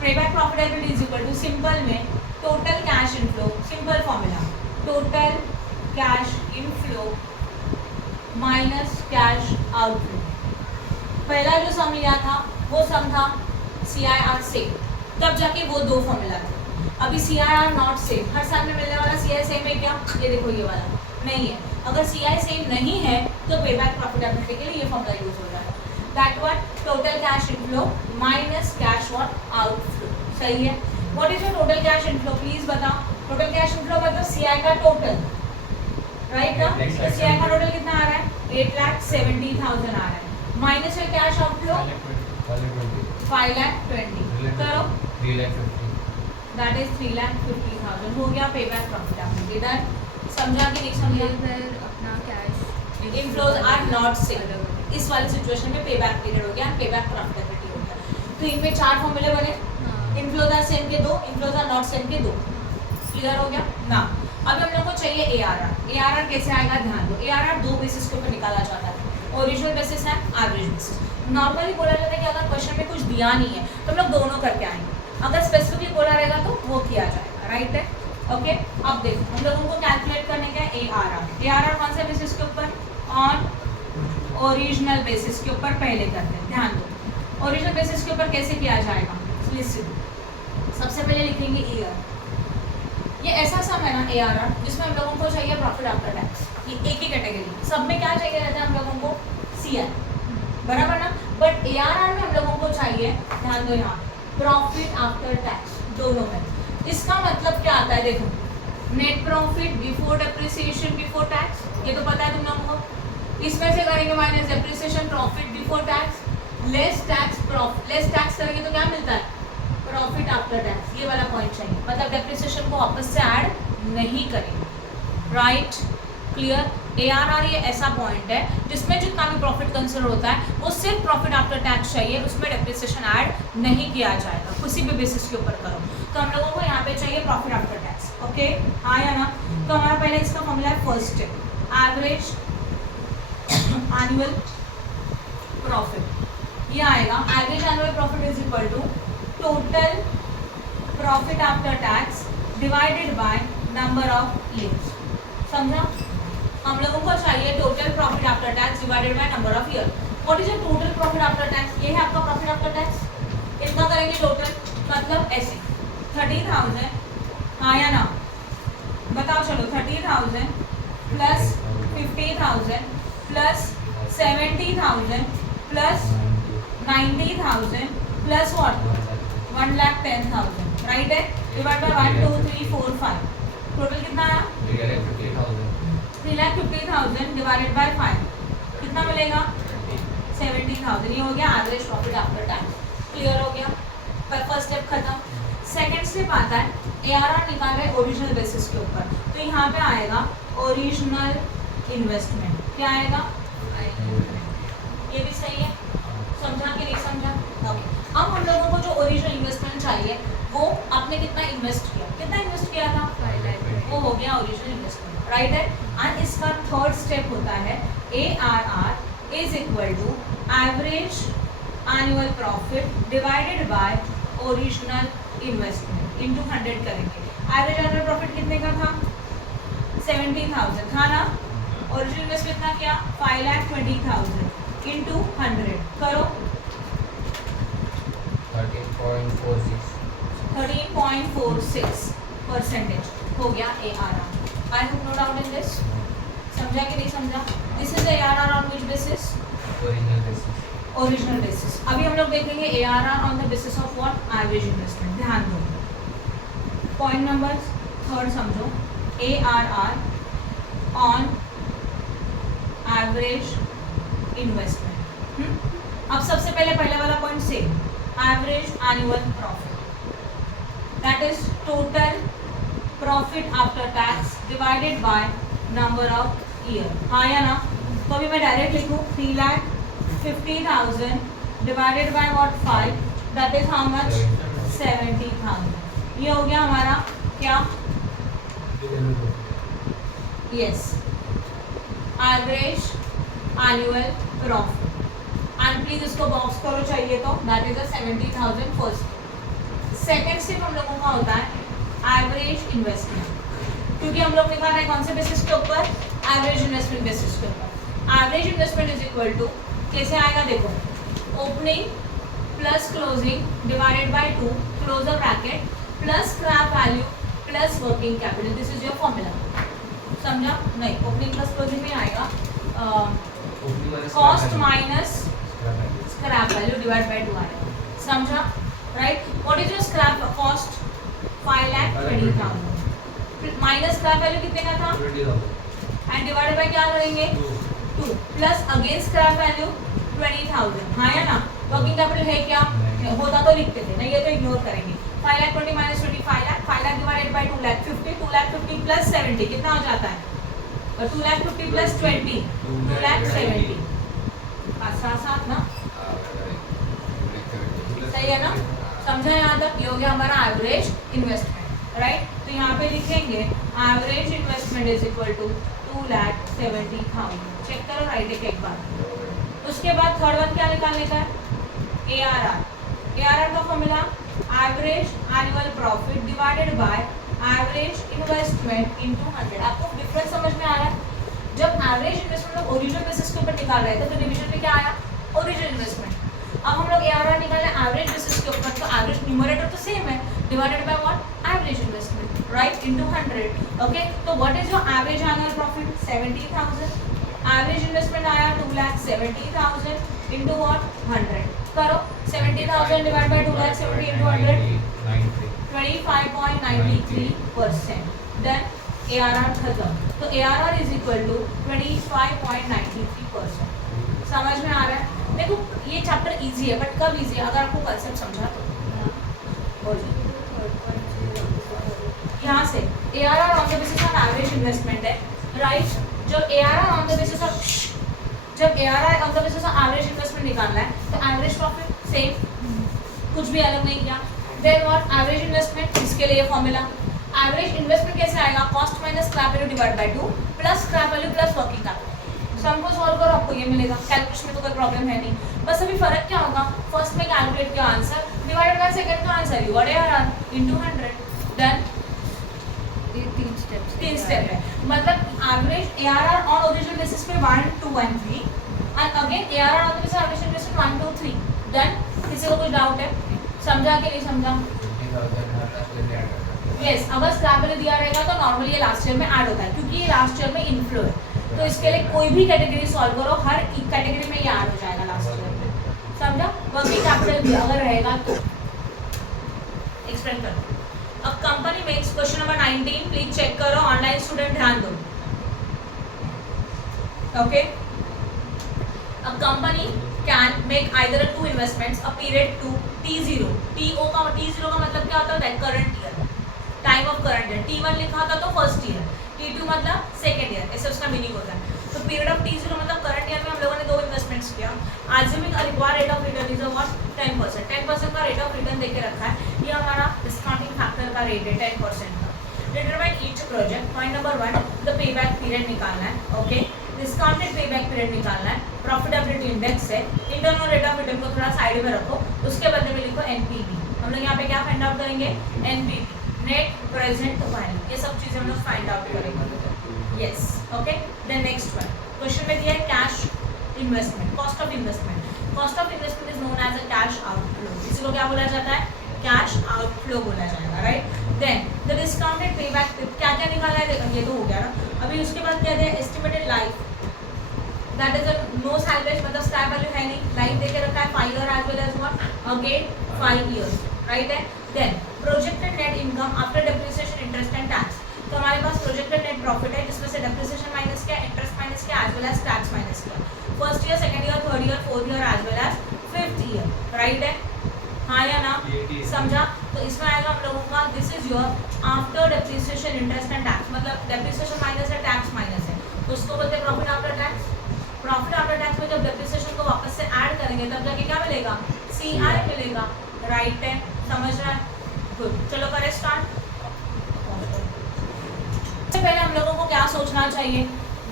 पे back profitability is equal to simple में total cash inflow, simple formula total cash inflow minus cash outflow. पहला जो सम लिया था वो सम था CIR सेम, तब जाके वो दो फॉर्मूला थे। अभी CIR नॉट सेम, हर साल में मिलने वाला CI सेम है क्या? ये देखो ये वाला नहीं है। अगर CI सेम नहीं है तो पेबैक प्रॉफिटेबिलिटी के लिए ये फॉर्मूला यूज हो रहा है। That what total cash inflow minus cash what outflow. सही है। What is your total cash inflow? Please बताओ। टोटल कैश इनफ्लो मतलब CI का टोटल, राइट ना? तो CI का टोटल कितना आ रहा है? 8,70,000 आ रहा है। माइनस योर कैश आउटफ्लो 5,20,000 करो, 3,50,000। दैट इज 3,50,000 हो गया पेबैक प्रॉफिटेबिलिटी। डन। समझा कि नहीं समझा? अपना cash inflows are not same. इस वाली सिचुएशन में पेबैक पीरियड हो गया, पेबैक प्रॉफिटेबिलिटी हो गया। तो इनमें 4 फॉर्मूले बने। इनफ्लोज आर सेम के 2, इनफ्लोज आर नॉट सेम के 2। क्लियर हो गया ना? अब हम लोग को चाहिए ARR। ARR कैसे आएगा? ध्यान दो। ARR 2 बेसिस के ऊपर निकाला जाता है। ओरिजिनल बेसिस है, एवरेज बेसिस। नॉर्मली बोला जाता है कि अगर क्वेश्चन में कुछ दिया नहीं है तो हम लोग दोनों करके आएंगे, अगर स्पेसिफिकली बोला रहेगा तो वो किया जाएगा, राइट है? ओके। अब देखो हम लोगों को कैलकुलेट करने का ARR। ARR कौन सा बेसिस के ऊपर? ऑन ओरिजिनल बेसिस के ऊपर पहले करते हैं। ध्यान दो ओरिजिनल बेसिस के ऊपर कैसे किया जाएगा? लिसन, सबसे पहले लिखेंगे ईयर। ये ऐसा सम है ना ARR जिसमें हम लोगों को चाहिए प्रॉफिट आफ्टर टैक्स। ये एक ही कैटेगरी। सब में क्या चाहिए रहता है हम लोगों को? CI, बराबर ना? बट ARR में हम लोगों को चाहिए, ध्यान दो यहाँ, प्रॉफिट आफ्टर टैक्स दोनों में। इसका मतलब क्या आता है? देखो net profit before depreciation before tax, ये तो पता है तुम लोगों को। इसमें से करेंगे minus depreciation profit before tax less tax करेंगे तो क्या मिलता है? Profit after tax. ये वाला पॉइंट चाहिए, मतलब डेप्रिसिएशन को वापस से ऐड नहीं करेंगे, राइट? क्लियर? ARR ये ऐसा पॉइंट है जिसमें जितना भी प्रॉफिट कंसिडर होता है वो सिर्फ प्रॉफिट आफ्टर टैक्स चाहिए, उसमें डेप्रिसिएशन ऐड नहीं किया जाएगा, किसी भी बेसिस के ऊपर करो। तो हम लोगों को यहाँ पे चाहिए प्रॉफिट आफ्टर टैक्स। ओके, हाँ या ना? तो हमारा पहले इसका फॉर्मूला है फर्स्ट एवरेज एनुअल प्रॉफिट। ये आएगा average annual profit is equal to total profit after tax divided by number of years. समझा? हम लोगों को चाहिए total profit after tax divided by number of year. What is your total profit after tax? ये है आपका प्रॉफिट आफ्टर टैक्स। कितना करेंगे टोटल? मतलब ऐसे 30,000, हाँ या ना? बताओ चलो। 30,000 plus 50,000 plus 70,000 plus 90,000 plus what 1,10,000, right है? डिवाइड बाय 1 2 3 4 5, टोटल कितना आया? 3,50,000 डिवाइडेड बाय 5 कितना मिलेगा? 70,000। ये हो गया average profit after tax. Clear हो गया? फर्स्ट स्टेप खत्म। सेकेंड स्टेप आता है ARR निकाल रहे ओरिजिनल बेसिस के ऊपर, तो यहाँ पे आएगा ओरिजिनल इन्वेस्टमेंट। क्या आएगा? ये भी सही है, समझा कि नहीं समझा? ओके। अब हम लोगों को जो ओरिजिनल इन्वेस्टमेंट चाहिए वो आपने कितना इन्वेस्ट किया? कितना इन्वेस्ट किया था? 5 lakh। वो हो गया ओरिजिनल इन्वेस्टमेंट, राइट है? एंड इसका थर्ड स्टेप होता है ARR is equal to average annual profit divided by original investment into 100 करेंगे। एवरेज एनुअल प्रॉफिट कितने का था? 70,000 था ना? ओरिजिनल इन्वेस्टमेंट कितना किया? 5,20,000 इंटू 100 करो। 13.46% हो गया ARR। I hope no doubt in this. समझा कि नहीं समझा? This is ARR on which basis? Original basis. अभी हम लोग देखेंगे ARR on the basis of what? Average investment. ध्यान दो, पॉइंट नंबर थर्ड समझो। ARR on average investment. अब सबसे पहले पहले वाला point same, average annual profit, that is total profit after tax divided by number of year. हाँ या ना? तो अभी मैं डायरेक्ट लिखूँ 3,50,000 divided by what 5, that is how much? 70,000। ये हो गया हमारा क्या? Yes, average annual profit. And please इसको बॉक्स करो चाहिए तो, that is 70,000 first. Second step हम लोगों का होता है एवरेज इन्वेस्टमेंट, क्योंकि हम लोग निकाल रहे हैं कौन से बेसिस के ऊपर? एवरेज इन्वेस्टमेंट बेसिस के ऊपर। Average investment is equal to कैसे आएगा देखो, opening plus closing divided by 2 close a bracket plus scrap value plus working capital. This is your formula. समझा? नहीं, ओपनिंग प्लस क्लोजिंग में आएगा cost minus scrap value divide by 2 आएगा। समझा? Right? What is your scrap cost? 5,20,000 minus scrap value कितने का था? एंड डिवाइडेड बाय क्या करेंगे? 2 प्लस अगेन स्क्रैप वैल्यू 20,000। हाँ या ना? वर्किंग कैपिटल है क्या? होता तो लिखते थे ना, ये तो इग्नोर करेंगे। 5,20,000 minus 20 5 lakh, 5 lakh divided by 2,50,000, 2,50,000 plus 70 कितना हो जाता है? 2,50,000 प्लस 20 2,70,000। साथ ना सही है ना? समझा यहाँ तक? ये हो गया हमारा एवरेज इन्वेस्टमेंट, राइट? तो यहाँ पे लिखेंगे average investment is equal to 2,70,000। Check करो राइट एक बार। उसके बाद थर्ड वन क्या निकालने का है? ARR। ARR का formula average annual profit divided by average investment into 100। आपको डिफरेंस समझ में आ रहा है? जब एवरेज इन्वेस्टमेंट लोग ओरिजिनल बेसिस के ऊपर निकाल रहे थे तो डिवीजन में क्या आया? Original investment. अब हम लोग ARR निकाल रहे हैं एवरेज बेसिस के ऊपर, तो एवरेज न्यूमरेटर तो सेम है, divided by what? Average investment, right? Into 100। Okay, तो what is your average annual profit? 70,000। Average investment आया 2,70,000 इनटू व्हाट? 100। करो 70,000 डिवाइड बाय 2,70,000 इनटू 100, 25.93%। देन ARR खत्म। तो ARR इज इक्वल टू 25.93%। समझ में आ रहा है? देखो ये चैप्टर इजी है, बट कब इजी है? अगर आपको कंसेप्ट समझा तो। यहाँ से ARR on the basis of average investment है, राइट? जब ARR on the basis of average investment निकालना है तो एवरेज प्रॉफिट सेम, कुछ भी अलग नहीं किया। Then what? एवरेज इन्वेस्टमेंट, इसके लिए फॉर्मूला एवरेज इन्वेस्टमेंट कैसे आएगा? Cost minus scrap value divide by 2 plus scrap value plus working capital. Sum को सॉल्व करो, आपको ये मिलेगा। कैलकुलेशन में तो कोई प्रॉब्लम है नहीं। बस अभी फर्क क्या होगा, फर्स्ट में कैलकुलेट किया आंसर डिवाइडेड बाय सेकंड का answer, you got ARR into 100, done. ये 3 steps 3 स्टेप है, मतलब average ARR on original basis पे 1 2 1 3 and again ARR on the original basis 1 2 3, done. किसी को कुछ डाउट है, समझा कि नहीं समझा? 20,000 यस, अगर स्क्रैप वैल्यू दिया रहेगा तो नॉर्मली ये लास्ट ईयर में ऐड होता है, क्योंकि ये लास्ट ईयर में इनफ्लो है, तो इसके लिए कोई भी कैटेगरी सॉल्व करो, हर कैटेगरी में ये ऐड हो जाएगा लास्ट ईयर में, समझा? वर्किंग कैपिटल अगर रहेगा तो एक्सप्लेन करो। अब company makes, question number 19 please check करो, ऑनलाइन स्टूडेंट ध्यान दो, okay. A company can make either 2 investments a period to T0 T0 का मतलब क्या होता है? Current year, time of current year. T1 लिखा होता तो फर्स्ट ईयर, T2 मतलब सेकेंड ईयर, ऐसे उसका मीनिंग होता है। तो पीरियड ऑफ T0 मतलब करंट ईयर में हम लोगों ने 2 इन्वेस्टमेंट्स किया। Assuming a required rate of return is what 10%, 10% का रेट ऑफ रिटर्न देके रखा है, ये हमारा डिस्काउंटिंग फैक्टर का रेट है 10% का। Determine each project, point number 1 the payback period निकालना है, ओके। डिस्काउंटेड पेबैक पीरियड निकालना है, प्रॉफिटेबिलिटी इंडेक्स है, इंटरनल रेट ऑफ रिटर्न को थोड़ा साइड में रखो, उसके बदले में लिखो NPV। हम लोग यहाँ पे क्या फाइंड आउट करेंगे? NPV, नेट प्रेजेंट वैल्यू, ये सब चीजें हम लोग फाइंड आउट करेंगे। Yes, okay. Then next one, question में दिया है cash investment, cost of investment. Cost of investment is known as a cash outflow, इसी को क्या बोला जाता है? कैश आउटफ्लो बोला जाएगा, right. Then the discounted payback, क्या क्या निकाला है? ये तो हो गया ना। अभी उसके बाद क्या दिया? Estimated life, that is a no salvage, मतलब स्क्रैप वैल्यू है नहीं, लाइफ देके रखा है 5 year as well as what again 5 years, right है। Then projected net income after depreciation interest and tax, तो हमारे पास प्रोजेक्टेड नेट प्रॉफिट है जिसमें से डेप्रिसिएशन माइनस किया, इंटरेस्ट माइनस किया, as well as tax minus किया, first year, second year, third year, fourth year as well as fifth year, right है, हाँ या ना? समझा? तो इसमें आएगा हम लोगों का this is your after depreciation interest and tax, मतलब डेप्रिसिएशन माइनस है, टैक्स माइनस है, तो उसको बोलते हैं profit after tax. Profit after tax में जब डेप्रिसिएशन को वापस से ऐड करेंगे तब जाके क्या मिलेगा? CI मिलेगा, राइट है, समझ रहा है? गुड, चलो करें स्टार्ट। सबसे पहले हम लोगों को क्या सोचना चाहिए?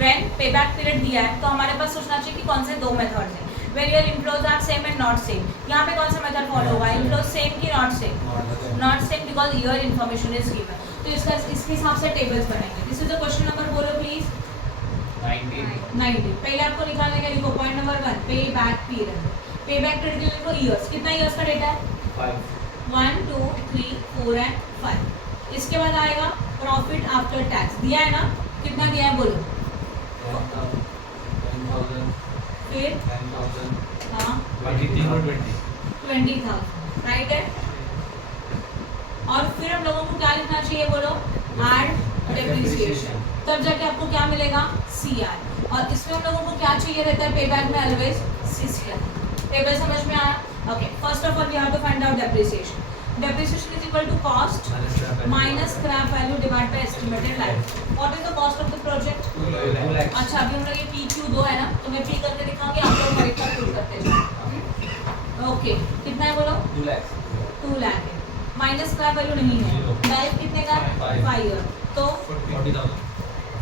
व्हेन पेबैक पीरियड दिया है तो हमारे पास सोचना चाहिए कि कौन से 2 मेथड्स हैं। When your inflows are same and not same, यहाँ पे कौन सा मेथड फॉलो होगा? इनफ्लोज सेम कि not same? Not same, because year information is given, तो इसके हिसाब से टेबल्स बनेंगे। This is the question number, बोलो प्लीज। 90। पहले आपको निकालने का लिखो, पॉइंट नंबर 1 पे बैक पीरियड, पे बैक पीरियड लिखो ईयर्स, कितना ईयर्स का डेटा है? 1 2 3 4 एंड 5। इसके बाद आएगा प्रॉफिट आफ्टर टैक्स, दिया है ना? कितना दिया है बोलो? 10,000, फिर 10,000, हाँ 20,000, राइट है। और फिर हम लोगों को क्या लिखना चाहिए बोलो? एड डेप्रिसिएशन, तब जाके आपको क्या मिलेगा? CI। और इसमें हम लोगों को क्या चाहिए रहता है पेबैक में? Always CCI। टेबल समझ में आया? Okay, first of all we have to find out depreciation. Depreciation is equal to cost minus scrap value divide by estimated life. What is the cost of the project? 2 lakh. अच्छा, अभी हम लोग ये PQ2 है ना, तो मैं P करके दिखाऊंगी, आप लोग हर एक का प्रूव करते जाओ। ओके, कितना है बोलो? 2 लाख। 2 लाख है, माइनस स्क्रैप वैल्यू नहीं है, लाइफ कितने का है? 5 ईयर, तो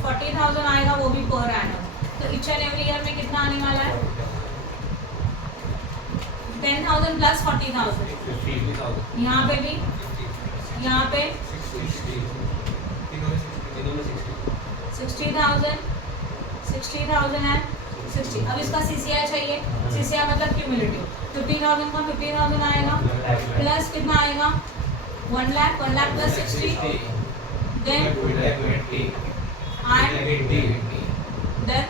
40,000 आएगा, वो भी पर एनम। तो ईच एंड एवरी ईयर में कितना आने वाला है? 10,000 प्लस 40,000, 50,000, यहाँ पे भी, यहाँ पे 60,000, 60,000 है 60। अब इसका CCI चाहिए, CCI मतलब क्यूमुलेटिव, 50,000 का 50,000 आएगा, प्लस कितना आएगा? 1 lakh, 1 lakh plus 60, then then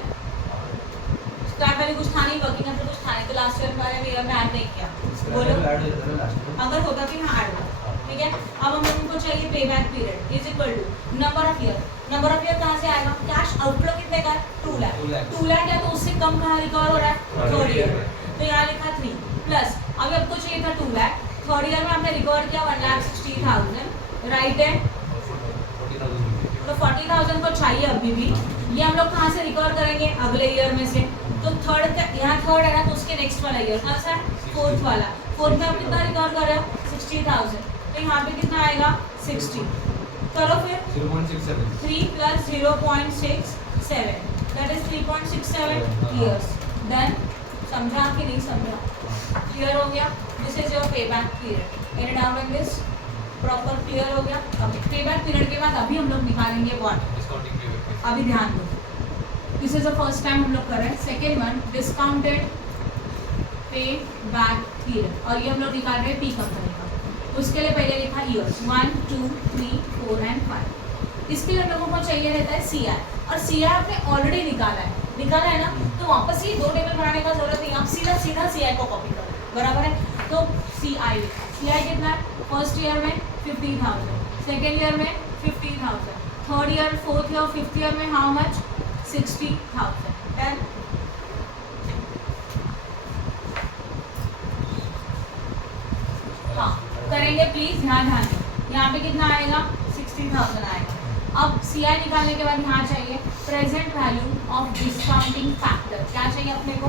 scrap value कुछ था नहीं, वर्किंग कैपिटल कुछ था नहीं, तो लास्ट ईयर वाले ईयर में ऐड नहीं किया, बोलो अगर होता कि हाँ ऐड होता, ठीक है। अब हम लोगों को चाहिए पे back period is equal to number of year. Number of year कहाँ से आएगा? कैश आउटफ्लो कितने का है? 2 लाख। 2 लाख है तो उससे कम कहाँ रिकवर हो रहा है? थर्ड ईयर, तो यहाँ लिखा 3 प्लस, अभी आपको चाहिए था 2 लाख, थर्ड ईयर में आपने रिकवर किया 1,60,000, राइट है। तो 40,000 को चाहिए अभी भी, ये हम लोग कहाँ से रिकवर करेंगे? अगले ईयर में से। तो थर्ड का, यहाँ थर्ड है ना, तो उसके नेक्स्ट वाला ईयर कौन सा है? फोर्थ वाला। फोर्थ में आप कितना रिकवर कर रहे हो? 60,000, तो यहाँ पे कितना आएगा? 60। करो फिर 0.67, 3 प्लस 0.67, दैट इज 3.67 ईयर्स। देन समझा कि नहीं समझा? क्लियर हो गया? दिस इज योर पे back period. Any doubt in this? Proper clear हो गया? अभी पे बैक पीरियड के बाद अभी हम लोग निकालेंगे व्हाट? Discounting period. अभी ध्यान दो, this is the first time हम लोग कर रहे हैं। Second one discounted pay back period, और ये हम लोग निकाल रहे हैं पी कंपनी का। उसके लिए पहले लिखा ईयर्स 1 2 3 4 एंड 5। इसके लिए हम लोगों को चाहिए रहता है सी आई, और सी आई आपने ऑलरेडी निकाला है ना, तो वापस ये 2 टेबल बनाने का जरूरत नहीं, आप सीधा सी आई को कॉपी करो, बराबर है? तो सी आई लिखा। सी आई कितना है? फर्स्ट ईयर में 50,000, सेकेंड ईयर में 50,000, third year, fourth year, fifth year में हाउ मच? 60,000। डन? हाँ करेंगे प्लीज, ध्यान दो। यहाँ पे कितना आएगा? 60,000 आएगा। अब सी आई निकालने के बाद यहाँ चाहिए present value of discounting factor. क्या चाहिए अपने को?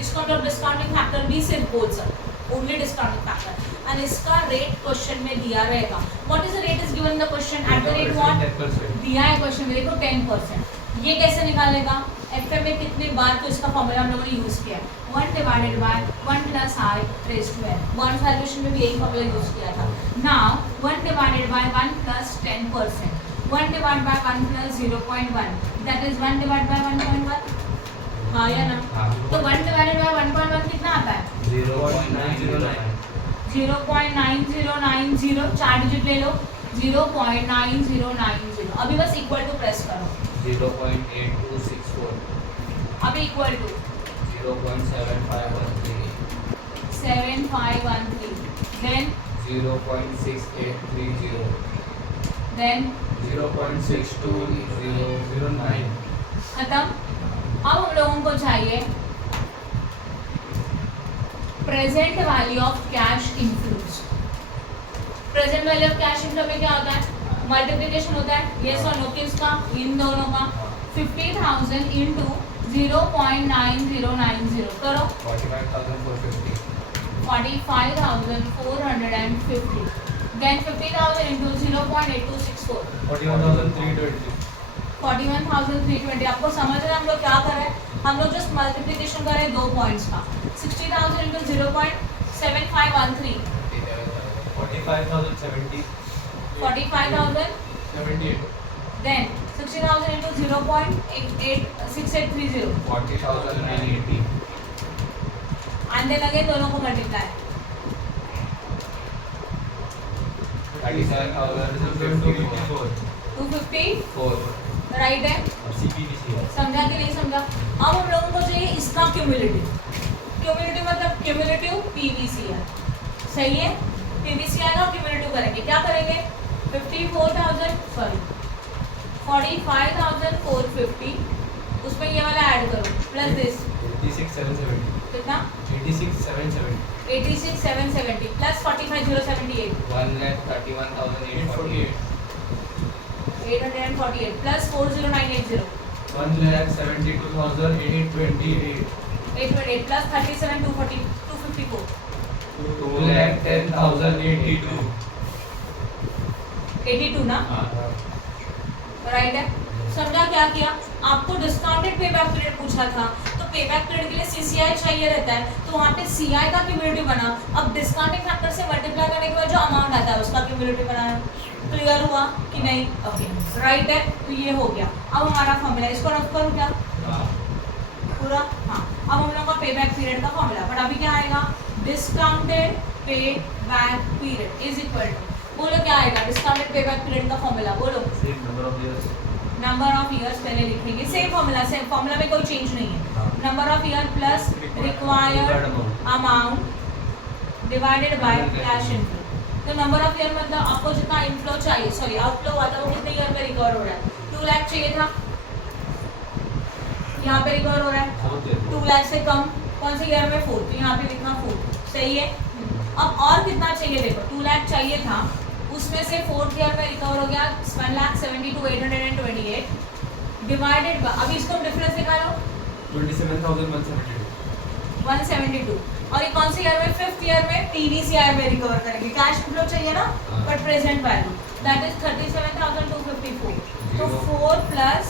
इसको मतलब डिस्काउंटिंग फैक्टर भी सिर्फ बोल सकते, ओनली डिस्काउंटिंग फैक्टर, एंड इसका रेट क्वेश्चन में दिया रहेगा। What is the rate is given the question? At the rate what दिया है क्वेश्चन में, देखो 10%। ये कैसे निकालेगा? एफए में कितने बार तो इसका फॉर्मूला हम लोगों ने यूज किया है, 1 divided by 1 plus i raise to n। Bond valuation में भी यही फॉर्मूला यूज किया था। Now 1 divided by 1 plus 10%, 1 divide by 1 plus 0.1, that is 1 divide by 1.1। हाँ या ना? तो 1 डिवाइडेड बाय 1.1 कितना आता है? 0.909। 0.9090, 4 डिजिट ले लो, 0.9090। अभी बस इक्वल टू प्रेस करो, 0.8264। अभी इक्वल टू 0.7513। 7513, देन 0.6830। देन 0.6209। खत्म। अब हम लोगों को चाहिए present value of cash inflows. Present value of cash inflow में क्या होता है? मल्टीप्लिकेशन होता है, यस और नो किसका? इन दोनों का। 50,000 इंटू 0.9090 करो, 45,450। 45,450, देन 50,000 इंटू 0.8264, 41,320। 41,320। आपको समझ रहे हैं हम लोग क्या कर रहे हैं? हम लोग जस्ट मल्टीप्लिकेशन कर रहे हैं 2 पॉइंट्स का। 60,000 इंटू 0.7513, 45,070। 45,000, 78। देन 60,000 इंटू 0.6830, 40,980। एंड देन अगेन दोनों को मल्टीप्लाई, 37,254। 254, राइट है? अब CPVC है। समझा कि नहीं समझा? अब हम लोगों को चाहिए इसका क्यूमुलेटिव। क्यूमुलेटिव मतलब क्यूमुलेटिव पीवीसीआर, सही है? पीवीसीआर का क्यूमुलेटिव करेंगे, क्या करेंगे? 45,450, उसमें ये वाला ऐड करो, प्लस दिस 86,770। कितना? 86,770। 86,770 प्लस 45,078, 1,31,848। 848 प्लस 40,980, 1,72,828। 828 प्लस 37,254, 2,10,082। 82 ना? राइट है? समझा क्या किया? आपको डिस्काउंटेड पे बैक पीरियड पूछा था, तो पे बैक पीरियड के लिए सीसीआई चाहिए रहता है, तो वहाँ पे सीआई का क्यूमुलेटिव बना। अब डिस्काउंटिंग फैक्टर से मल्टीप्लाई करने के बाद जो अमाउंट आता है उसका क्यूमुलेटिव बनाया। क्लियर हुआ कि नहीं? ओके, राइट है? तो ये हो गया। अब हमारा फॉर्मूला, इसको रफ करूँ क्या पूरा? हाँ, अब हम लोग का पे बैक पीरियड का फॉर्मूला, बट अभी क्या आएगा? डिस्काउंटेड पे back period is equal to, बोलो क्या आएगा? डिस्काउंटेड पे बैक पीरियड का फॉर्मूला बोलो। नंबर ऑफ ईयर्स पहले लिखेंगे, सेम फॉर्मूला, सेम फॉर्मूला में कोई चेंज नहीं है। Number of year plus required amount divided by cash inflow. तो नंबर ऑफ ईयर मतलब आपको जितना इनफ्लो चाहिए, सॉरी आउटफ्लो हुआ था, वो कितने ईयर में रिकवर हो रहा है? 2 लाख चाहिए था, यहाँ पे रिकवर हो रहा है 2 लाख से कम, कौन से ईयर में? 4, तो यहाँ पे लिखना 4, सही है? अब और कितना चाहिए? देखो 2 लाख चाहिए था, उसमें से 4th ईयर में रिकवर हो गया 1,72,828 डिवाइडेड बाय, अभी इसको डिफरेंस निकालो, 172, और ये कौन से ईयर में? 5th ईयर में पीवीसीआर में रिकवर करेंगे। कैश इनफ्लो चाहिए ना, but present value that is 37,254, तो 4 plus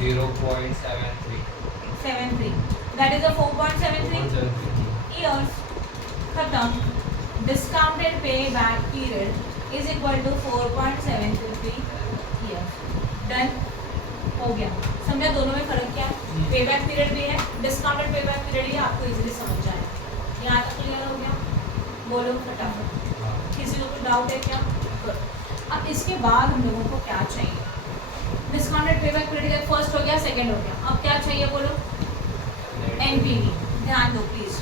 0.73। 73, that is a 4.73 years. खत्म. Discounted payback period is equal to 4.73 years. Done. हो गया. समझा दोनों में फर्क क्या है? पेबैक पीरियड भी है, डिस्काउंटेड पेबैक पीरियड ही आपको इजीली समझ जाए. यहाँ तक क्लियर हो गया? बोलो फटाफट. किसी को कुछ डाउट है क्या? Good. अब इसके बाद हम लोगों को क्या चाहिए? डिस्काउंटेड पेबैक पीरियड फर्स्ट हो गया, सेकंड हो गया. अब क्या चाहिए बोलो? एनपीवी. ध्यान दो प्लीज.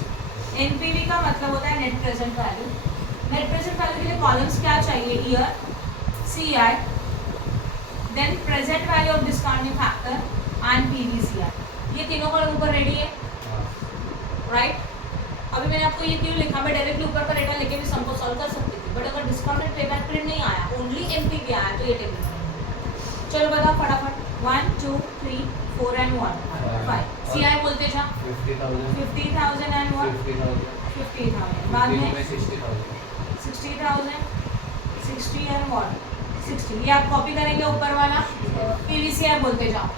एनपीवी का मतलब होता है net present value. Net present value के लिए कॉलम्स क्या चाहिए? Year, CI, then present value of discounting factor and PVCR. ये तीनों कॉलम ऊपर रेडी है, राइट? अभी मैंने आपको ये क्यों लिखा, मैं डायरेक्टली ऊपर का डेटा लेके भी सम को सॉल्व कर सकती थी, बट अगर डिस्काउंटेड पेबैक पीरियड नहीं आया, ओनली एनपीवी आया, तो ये टेबल में. चलो बताओ फटाफट. 1 2 3 4 एंड 1 5. सीआई बोलते जा. 50,000 एंड 1 50,000. बाद में 60,000 60 एंड 1 60. ये आप कॉपी करेंगे ऊपर वाला. पीवीसीआर बोलते जाओ.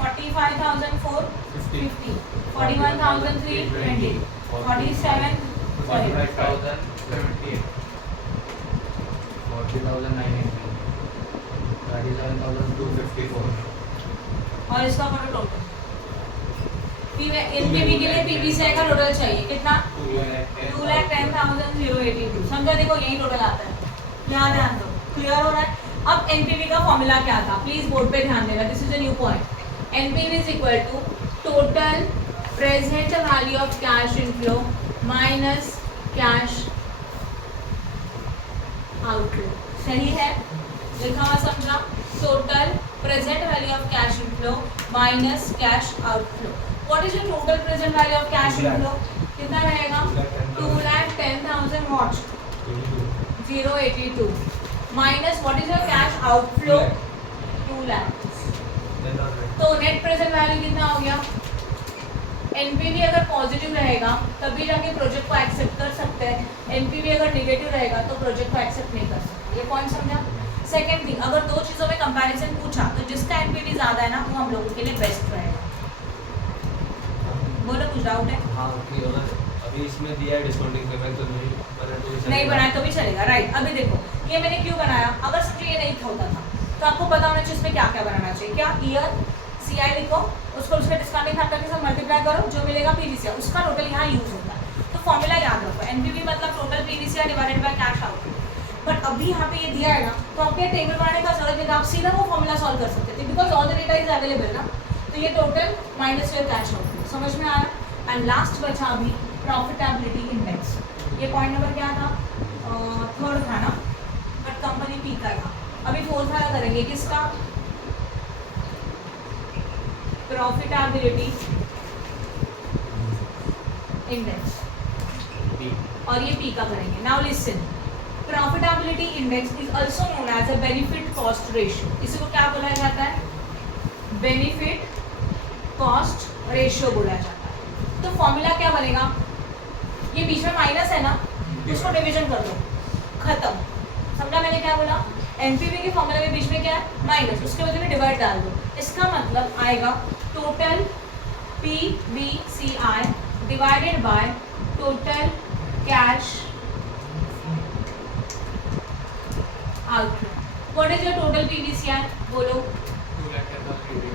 45,004 50 41,320 47 45,078 40,980 37,254. और इसका करो टोटल. एनपीवी के लिए पीवीसीआर का टोटल चाहिए कितना? 2,10,082. समझा? देखो यही टोटल आता है. यहाँ ध्यान दो. क्लियर हो रहा है? अब एनपीवी का फॉर्मूला क्या था? प्लीज बोर्ड पे ध्यान देना. This is a new point. NPV is equal to total present value of cash inflow minus cash outflow. सही है? लिखा हुआ समझा? Total present value of cash inflow minus cash outflow. What is your total present value of cash inflow? कितना रहेगा? 2,10,000 what 082 minus what is your cash outflow? 2 lakh. तो नेट प्रेजेंट वैल्यू कितना हो गया? एनपीवी अगर पॉजिटिव रहेगा तभी जाके प्रोजेक्ट को एक्सेप्ट कर सकते हैं. एनपीवी अगर नेगेटिव रहेगा तो प्रोजेक्ट को एक्सेप्ट नहीं कर सकते. ये पॉइंट समझा? सेकंड थिंग, अगर दो चीज़ों में कंपैरिजन पूछा तो जिसका एनपीवी ज़्यादा है ना वो हम लोगों के लिए बेस्ट रहेगा. बोलो कुछ डाउट है? हाँ कि अगर अभी इसमें दिया है डिस्काउंटिंग पेबैक तो नहीं बनाया तो भी चलेगा, राइट? अभी देखो ये मैंने क्यों बनाया. अगर समझो ये नहीं होता था तो आपको पता होना चाहिए इसमें क्या क्या बनाना चाहिए. क्या? ईयर, सीआई लिखो, उसको उसमें डिस्काउंटिंग फैक्टर के साथ मल्टीप्लाई करो, जो मिलेगा पीवीसीआर उसका टोटल यहाँ यूज होता है. तो फॉर्मूला याद रखो. एनपीवी मतलब total PVCR divided by cash outflow. But अभी यहाँ पे ये दिया है ना तो आपके टेबल बनाने का जरूरत नहीं था. आप सीधा वो फॉर्मूला सॉल्व कर सकते थे because all the data is available ना. तो ये total minus your cash outflow. समझ में आया? एंड लास्ट बचा अभी प्रॉफिटेबिलिटी इंडेक्स. ये पॉइंट नंबर क्या था? थर्ड था ना, बट कंपनी पी का था. अभी फोर्थ वाला करेंगे. किसका? Profitability index. और ये पी का करेंगे. Now listen. Profitability index is also known as a benefit cost ratio. इसी को क्या बोला जाता है? बेनिफिट कॉस्ट रेशियो बोला जाता है. तो फॉर्मूला क्या बनेगा? ये बीच में माइनस है ना, उसको डिवीजन कर दो, खत्म. समझा मैंने क्या बोला? एनपीवी के फॉर्मूला के बीच में क्या है? माइनस, उसके वजह में डिवाइड डाल दो. इसका मतलब आएगा total PVCR divided by total cash outflow. What is your total PVCR? बोलो.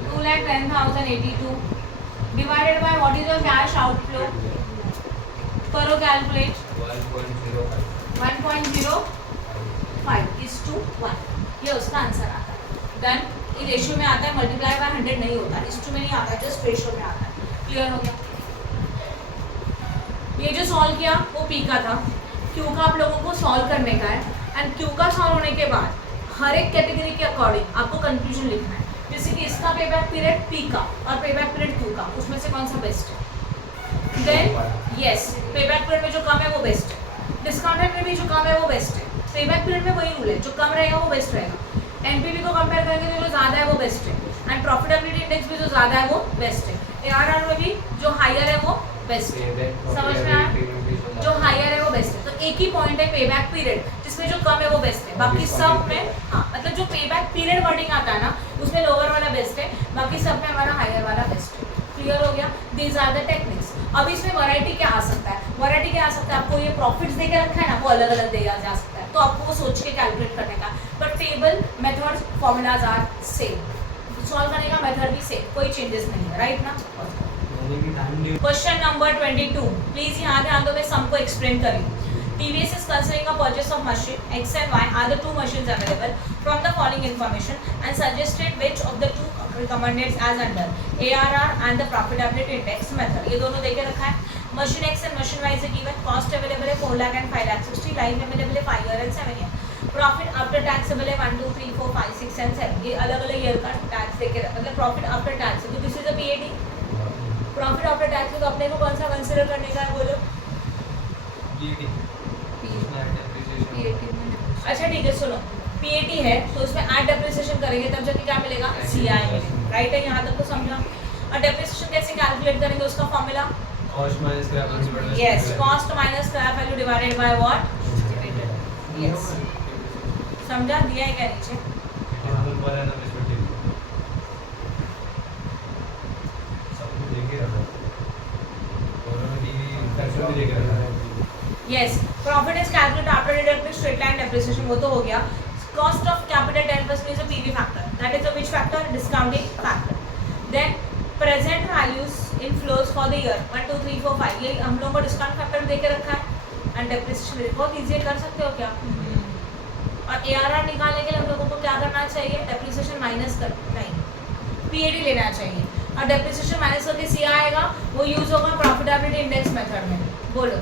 2,10,082 divided by what is your cash outflow? करो कैलकुलेट. 1.05:1. ये उसका आंसर आता है. डन. ये रेशियो में आता है, मल्टीप्लाई बाय 100 नहीं होता. इस में नहीं आता, जस्ट रेशियो में आता है. क्लियर हो गया? ये जो सॉल्व किया वो पी का था. क्यू का आप लोगों को सॉल्व करने का है. एंड क्यू का सॉल्व होने के बाद हर एक कैटेगरी के अकॉर्डिंग आपको कंक्लूजन लिखना है. जैसे कि इसका पेबैक पीरियड पी का और पेबैक पीरियड क्यू का, उसमें से कौन सा बेस्ट है? देन यस, पेबैक पीरियड में जो कम है वो बेस्ट है. डिस्काउंटेड में भी जो कम है वो बेस्ट है. पेबैक पीरियड में वही रूल है, जो कम रहेगा वो बेस्ट रहेगा. एनपीवी को कंपेयर करेंगे तो जो ज़्यादा है वो बेस्ट है. एंड प्रॉफिटेबिलिटी इंडेक्स भी जो ज़्यादा है वो बेस्ट है. एआरआर में भी जो हायर है वो बेस्ट है. समझ में आया? जो हायर है वो बेस्ट है. तो एक ही पॉइंट है पेबैक पीरियड जिसमें जो कम है वो बेस्ट है. बाकी सब में हाँ, मतलब जो पेबैक पीरियड वर्डिंग आता है ना उसमें लोअर वाला बेस्ट है, बाकी सब में हमारा हायर वाला बेस्ट है. क्लियर हो गया? These are the techniques. अब इसमें वैरायटी क्या आ सकता है? वैरायटी क्या आ सकता है? आपको ये प्रॉफिट्स देके रखा है ना, वो अलग अलग दिया जा सकता है, तो आपको वो सोच के कैलकुलेट करने का. But table methods formulas are same, solve करने का मेथड भी सेम, कोई चेंजेस नहीं है, राइट ना? Question number 22. प्लीज यहाँ ध्यान दो, मैं सम को एक्सप्लेन करी. TVS is considering a purchase of machine X and Y are the two machines available from the following information and suggested which of the two recommended as under ARR and the profitability index method. ये दोनों देके रखा है. Machine X and machine Y is given. Cost available है 4 lakh and 5 lakh 60. Life available है 5 year and 7 year. Profit after tax available 1 2 3 4 5 6 and 7. ये अलग अलग ईयर का टैक्स देके मतलब प्रॉफिट आफ्टर टैक्स. तो this is a PAT. Profit after tax तो अपने को कौन सा कंसीडर करने का है बोलो? अच्छा ठीक है, सुनो. PAT है तो उसमें एड डेप्रिसिएशन करेंगे तब जाके क्या मिलेगा? CI मिलेगा, राइट है? यहाँ तक तो समझा. और डेप्रिसिएशन कैसे कैलकुलेट करेंगे? उसका formula cost minus scrap value. Yes, cost minus scrap value divided by what? Yes, समझा? दिया है क्या नीचे? सब कुछ देखे रखा है. दोनों में टीवी फैक्टर भी देखे रखा है. Yes, profit is calculated after deducting straight line depreciation. वो तो हो गया. Cost of capital 10% is a PV factor. That is a which factor? Discounting factor. Then present values inflows for the year 1 2 3 4 5. ये हम लोगों को डिस्काउंट फैक्टर दे के रखा है. एंड डेप्रिसिएशन बहुत इजी कर सकते हो क्या? और ARR निकालने के लिए हम लोगों को क्या करना चाहिए? डेप्रिसिएशन माइनस कर नहीं, PAT लेना चाहिए. और डेप्रिसिएशन माइनस करके CI आएगा, वो यूज होगा प्रॉफिटेबिलिटी इंडेक्स मेथड में. बोलो.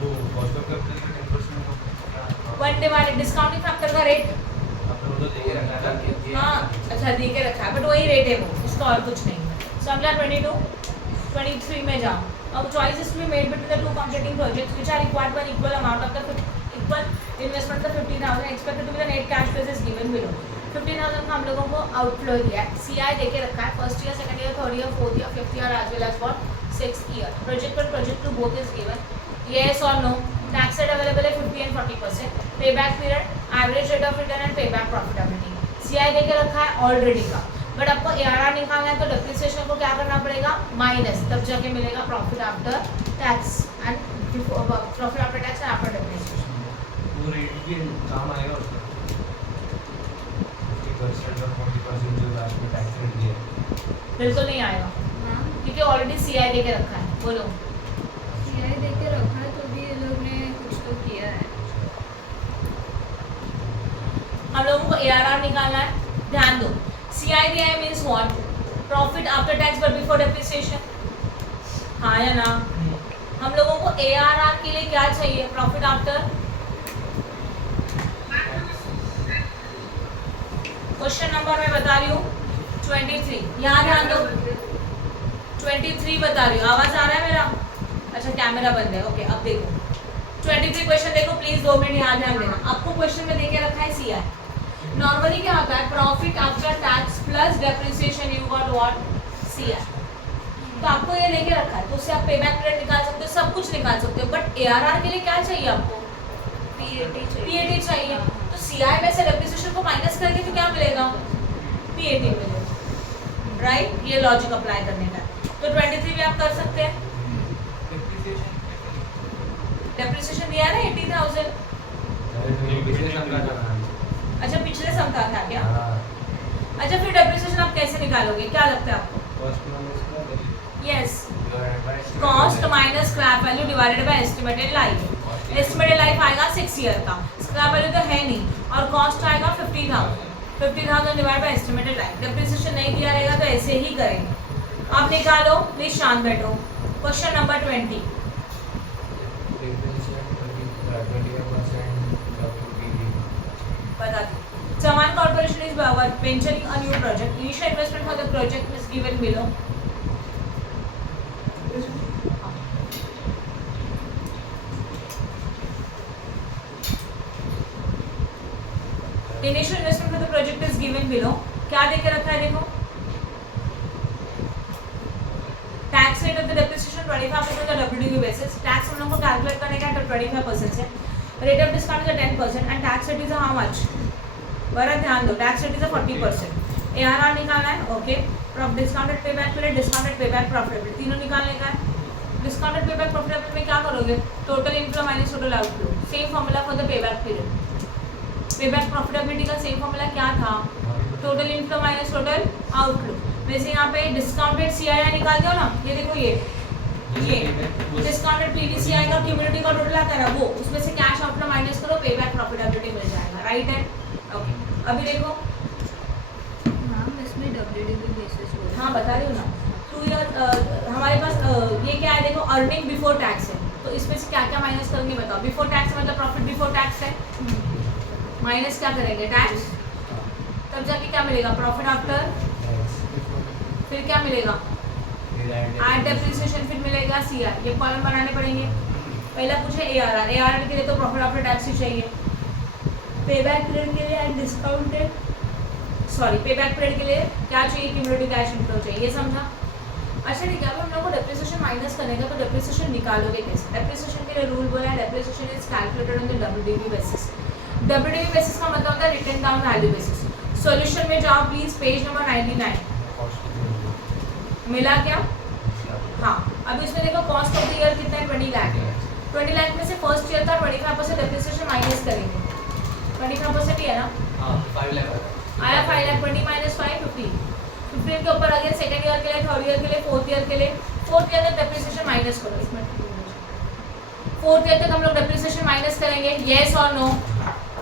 वो कॉस्ट ऑफ कैपिटल का 10% वन डिवाइडेड डिस्काउंटिंग फैक्टर का रेट. आपने वो तो देखे रखा था कि हाँ अच्छा दे के रखा है, बट वही रेट है वो, उसका और कुछ नहीं. समझा? 22 23 में जाओ. अब choice is to be made between the two completing projects which are required for equal amount of the equal investment of 15,000 expected to be the net cash flow is given below. 15,000 का हम लोगों को आउटफ्लो दिया है. CI दे के रखा है first year, second year, third year, fourth year, fifth year as well as for 6th year. Project पर project to both is given. Yes or no? Tax rate available है 50 and 40%. Payback period, average rate of return and payback profitability. CI देके रखा है ऑलरेडी का. बट आपको ARR निकालना है तो डेप्रिसिएशन को क्या करना पड़ेगा? माइनस, तब जाके मिलेगा profit after tax and profit after tax and after depreciation. वो रेट भी काम आएगा उसका. 50% और 40% जो लास्ट में टैक्स रेट दिया है. बिल्कुल नहीं आएगा हाँ, क्योंकि ऑलरेडी CI देके रखा है. बोलो. CI दे के रखा है तो भी ये लोग ने कुछ तो किया है. हम लोगों को ARR निकालना है. ध्यान दो, CI दिया है means what? Profit after tax but before depreciation. हाँ या ना? हम लोगों को ARR के लिए क्या चाहिए? Profit after. क्वेश्चन नंबर मैं बता रही हूँ 23. यहाँ ध्यान दो, 23 बता रही हूँ. आवाज आ रहा है मेरा? अच्छा कैमरा बंद है. ओके अब देखो 23 क्वेश्चन देखो प्लीज. 2 मिनट यहाँ ध्यान देना. आपको क्वेश्चन में देके रखा है CI. नॉर्मली क्या होता है? Profit after tax plus depreciation you got what? CI. तो आपको ये लेके रखा है तो उससे आप पेबैक पीरियड निकाल सकते हो, सब कुछ निकाल सकते हो. बट ARR के लिए क्या चाहिए आपको? PAT चाहिए. तो CI में से डेप्रिसिएशन को माइनस करके तो क्या मिलेगा? PAT मिलेगा, राइट? ये लॉजिक अप्लाई करने का. तो 23 भी आप कर सकते हैं. डेप्रिसिएशन दिया है ना 80,000. पिछले साल का था. अच्छा पिछले सम का था क्या? हाँ. अच्छा फिर डेप्रिसिएशन आप कैसे निकालोगे? क्या लगता है आपको? Cost minus scrap yes, value cost minus scrap value divided by estimated life. Estimated life आएगा 6 ईयर का. स्क्रैप वैल्यू तो है नहीं और कॉस्ट आएगा 50,000. 50,000 divide by estimated life. Depreciation नहीं दिया रहेगा तो ऐसे ही करेंगे. आप निकालो, प्लीज शांत बैठो. Question number 20. बता दो. Saman Corporation is venturing a new project. Initial investment for the project is given below. Initial investment for the project is given below. क्या देके रखा है देखो? Tax rate of the depreciation 25% on WDV basis. Tax हम लोग को कैलकुलेट करने का है तो 25% है. Rate of discount is 10% and tax rate is how much? बड़ा ध्यान दो. Tax rate is 40%. ARR निकालना है. Okay. Discounted pay back period, discounted pay back profitability, तीनों निकालने का है। डिस्काउंटेड पे बैक प्रॉफिटेबिलिटी में क्या करोगे, total inflow minus total outflow, same formula for the pay back period. पे बैक प्रॉफिटेबिलिटी का सेम फॉर्मूला क्या था, total inflow minus total outflow. वैसे यहाँ पे डिस्काउंटेड सीआईआई निकाल दो ना, ये देखो ये डिस्काउंटेड पीडीसीआई का क्यूमुलेटिव का टोटल आता है ना, वो उसमें से कैश आउटफ्लो माइनस करो, पे बैक प्रॉफिटेबिलिटी मिल जाएगा, राइट है। ओके, अभी देखो मैम इसमें डब्ल्यूडीबी बेसिस हो रहा हाँ बता रही हूँ ना, 2 ईयर हमारे पास ये क्या है, देखो अर्निंग बिफोर टैक्स है, तो इसमें से क्या क्या माइनस करेंगे बताओ। बिफोर टैक्स मतलब प्रॉफिट बिफोर टैक्स है, माइनस क्या करेंगे टैक्स, तब जाके क्या मिलेगा प्रॉफिट आफ्टर, फिर क्या मिलेगा एड डेप्रिसिएशन, फिर मिलेगा सीआर। ये कॉलम बनाने पड़ेंगे। पहला पूछे एआरआर, एआरआर के लिए तो प्रॉफिट आफ्टर टैक्स ही चाहिए, पे बैक पीरियड के लिए and discounted pay back period के लिए क्या चाहिए, क्यूमुलेटिव कैश इनफ्लो चाहिए, ये समझा। अच्छा ठीक है, अब हम लोग को डेप्रिसिएशन माइनस करने का, तो डेप्रिसिएशन निकालोगे कैसे। डेप्रिसिएशन के लिए रूल बोला है, depreciation is calculated on the WDV basis. WDV basis का मतलब होता है written down value basis. Solution में जाओ प्लीज, पेज नंबर 99। मिला क्या, हाँ। अब इसमें देखो कॉस्ट ऑफ द ईयर कितना है, 20 लाख है। 20 लाख में से फर्स्ट ईयर का 25% डेप्रिसिएशन माइनस करेंगे, 25% ही है ना, 5 लाख आया 5 लाख, 20 माइनस 5 15 15 के ऊपर अगेन सेकंड ईयर के लिए, थर्ड ईयर के लिए, फोर्थ ईयर के लिए, फोर्थ ईयर तक डेप्रिसिएशन माइनस करो। इसमें फोर्थ ईयर तक हम लोग डेप्रिसिएशन माइनस करेंगे, येस और नो,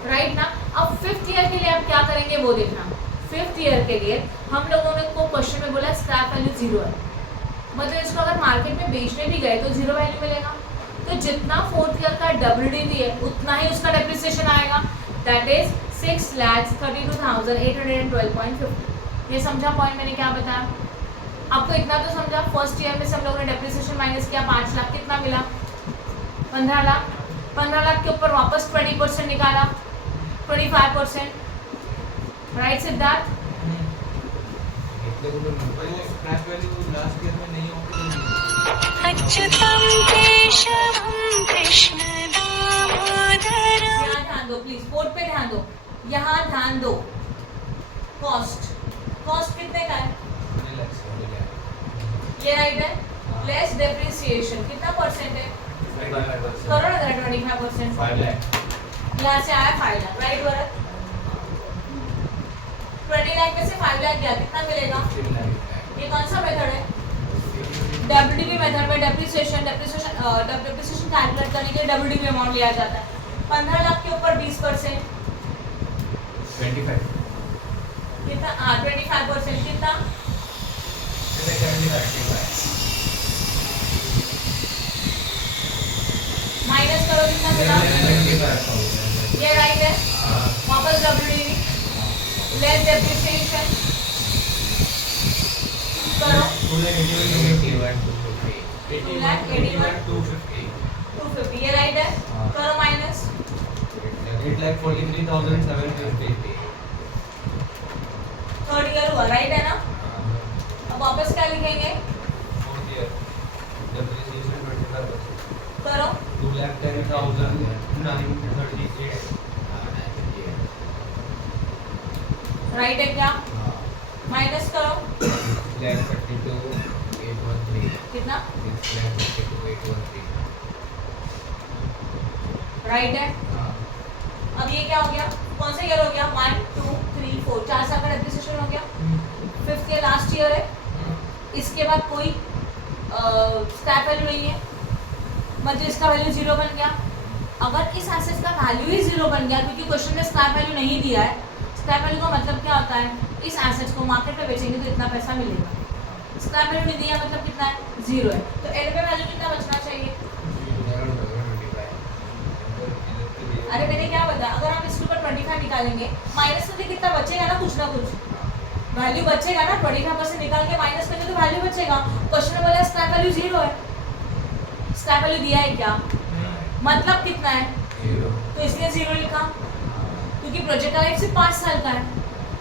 राइट ना। अब फिफ्थ ईयर के लिए आप क्या करेंगे वो देखना। फिफ्थ ईयर के लिए हम लोगों ने को क्वेश्चन में बोला स्क्रैप वैल्यू 0 है, मतलब इसको अगर मार्केट में बेचने भी गए तो 0 वैल्यू मिलेगा। तो जितना फोर्थ ईयर का डब्ल्यूडीबी है उतना ही उसका डेप्रिसिएशन आएगा, दैट इज 6,32,812.50। ये समझा पॉइंट मैंने क्या बताया आपको, इतना तो समझा। फर्स्ट ईयर में सब लोगों ने डेप्रिसिएशन माइनस किया, 5 लाख, कितना मिला 15 लाख। 15 लाख के ऊपर वापस 20% निकाला, 25%, right Siddharth. Scrap value last year में नहीं होगी। अच्युतं केशवं कृष्ण दामोदरं। यहाँ ध्यान दो प्लीज, बोर्ड पे ध्यान दो, यहाँ ध्यान दो। कॉस्ट, कॉस्ट कितने का है, ये राइट है, लेस डेप्रिसिएशन कितना परसेंट है, करो ना 25%, 5 लाख। यहाँ से आया 5 लाख, राइट भरत। 20 लाख में से 5 लाख गया, कितना मिलेगा, ये कौन सा मेथड है, डब्ल्यूडीबी मेथड में डेप्रिसिएशन कैलकुलेट करने के लिए डब्ल्यूडीबी अमाउंट लिया जाता है। 15 लाख के ऊपर 20%, 25 कितना, 25% कितना, माइनस करो कितना मिला, ये राइट है। वापस डब्ल्यूडीबी लेस डेप्रिसिएशन करो, 250, ये राइट है, करो माइनस 8,43,750। थर्ड ईयर हुआ, राइट है ना। अब वापस क्या लिखेंगे, फोर्थ ईयर डेप्रिसिएशन 25%। करो 2,10,938। राइट है क्या, माइनस करो 6,32,813। कितना, 6,32,813। राइट है। अब ये क्या हो गया, कौन सा ईयर हो गया, 1 2 3 4, 4 साल का डेप्रिसिएशन हो गया। फिफ्थ ईयर लास्ट ईयर है, इसके बाद कोई स्क्रैप वैल्यू नहीं है, मतलब इसका वैल्यू 0 बन गया। अगर इस एसेट का वैल्यू ही 0 बन गया, क्योंकि क्वेश्चन में स्क्रैप वैल्यू नहीं दिया है, स्क्रैप वैल्यू का मतलब क्या होता है, इस एसेट को मार्केट में बेचेंगे तो इतना पैसा मिलेगा। स्क्रैप वैल्यू नहीं दिया मतलब कितना है, 0 है, तो एल पे वैल्यू कितना बचना चाहिए। अरे मैंने क्या बताया, अगर हम इसके ऊपर 25 निकालेंगे, माइनस करके कितना बचेगा ना, कुछ ना कुछ वैल्यू बचेगा ना। 25% निकाल के माइनस करेंगे तो वैल्यू बचेगा। क्वेश्चन में बोला स्क्रैप वैल्यू 0 है, स्क्रैप वैल्यू दिया है क्या, मतलब कितना है, तो इसलिए 0 लिखा, क्योंकि प्रोजेक्ट का लाइफ सिर्फ 5 साल का है।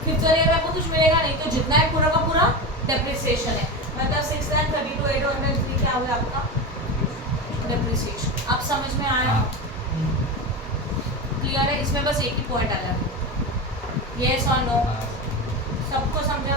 फिफ्थ ईयर में आपको कुछ मिलेगा नहीं, तो जितना है पूरा का पूरा डेप्रिसिएशन है, मतलब 6,32,803 क्या हुआ आपका डेप्रिसिएशन। अब समझ में आया, क्लियर है। इसमें बस एक ही पॉइंट आ जाता है, येस और नो, सबको समझा।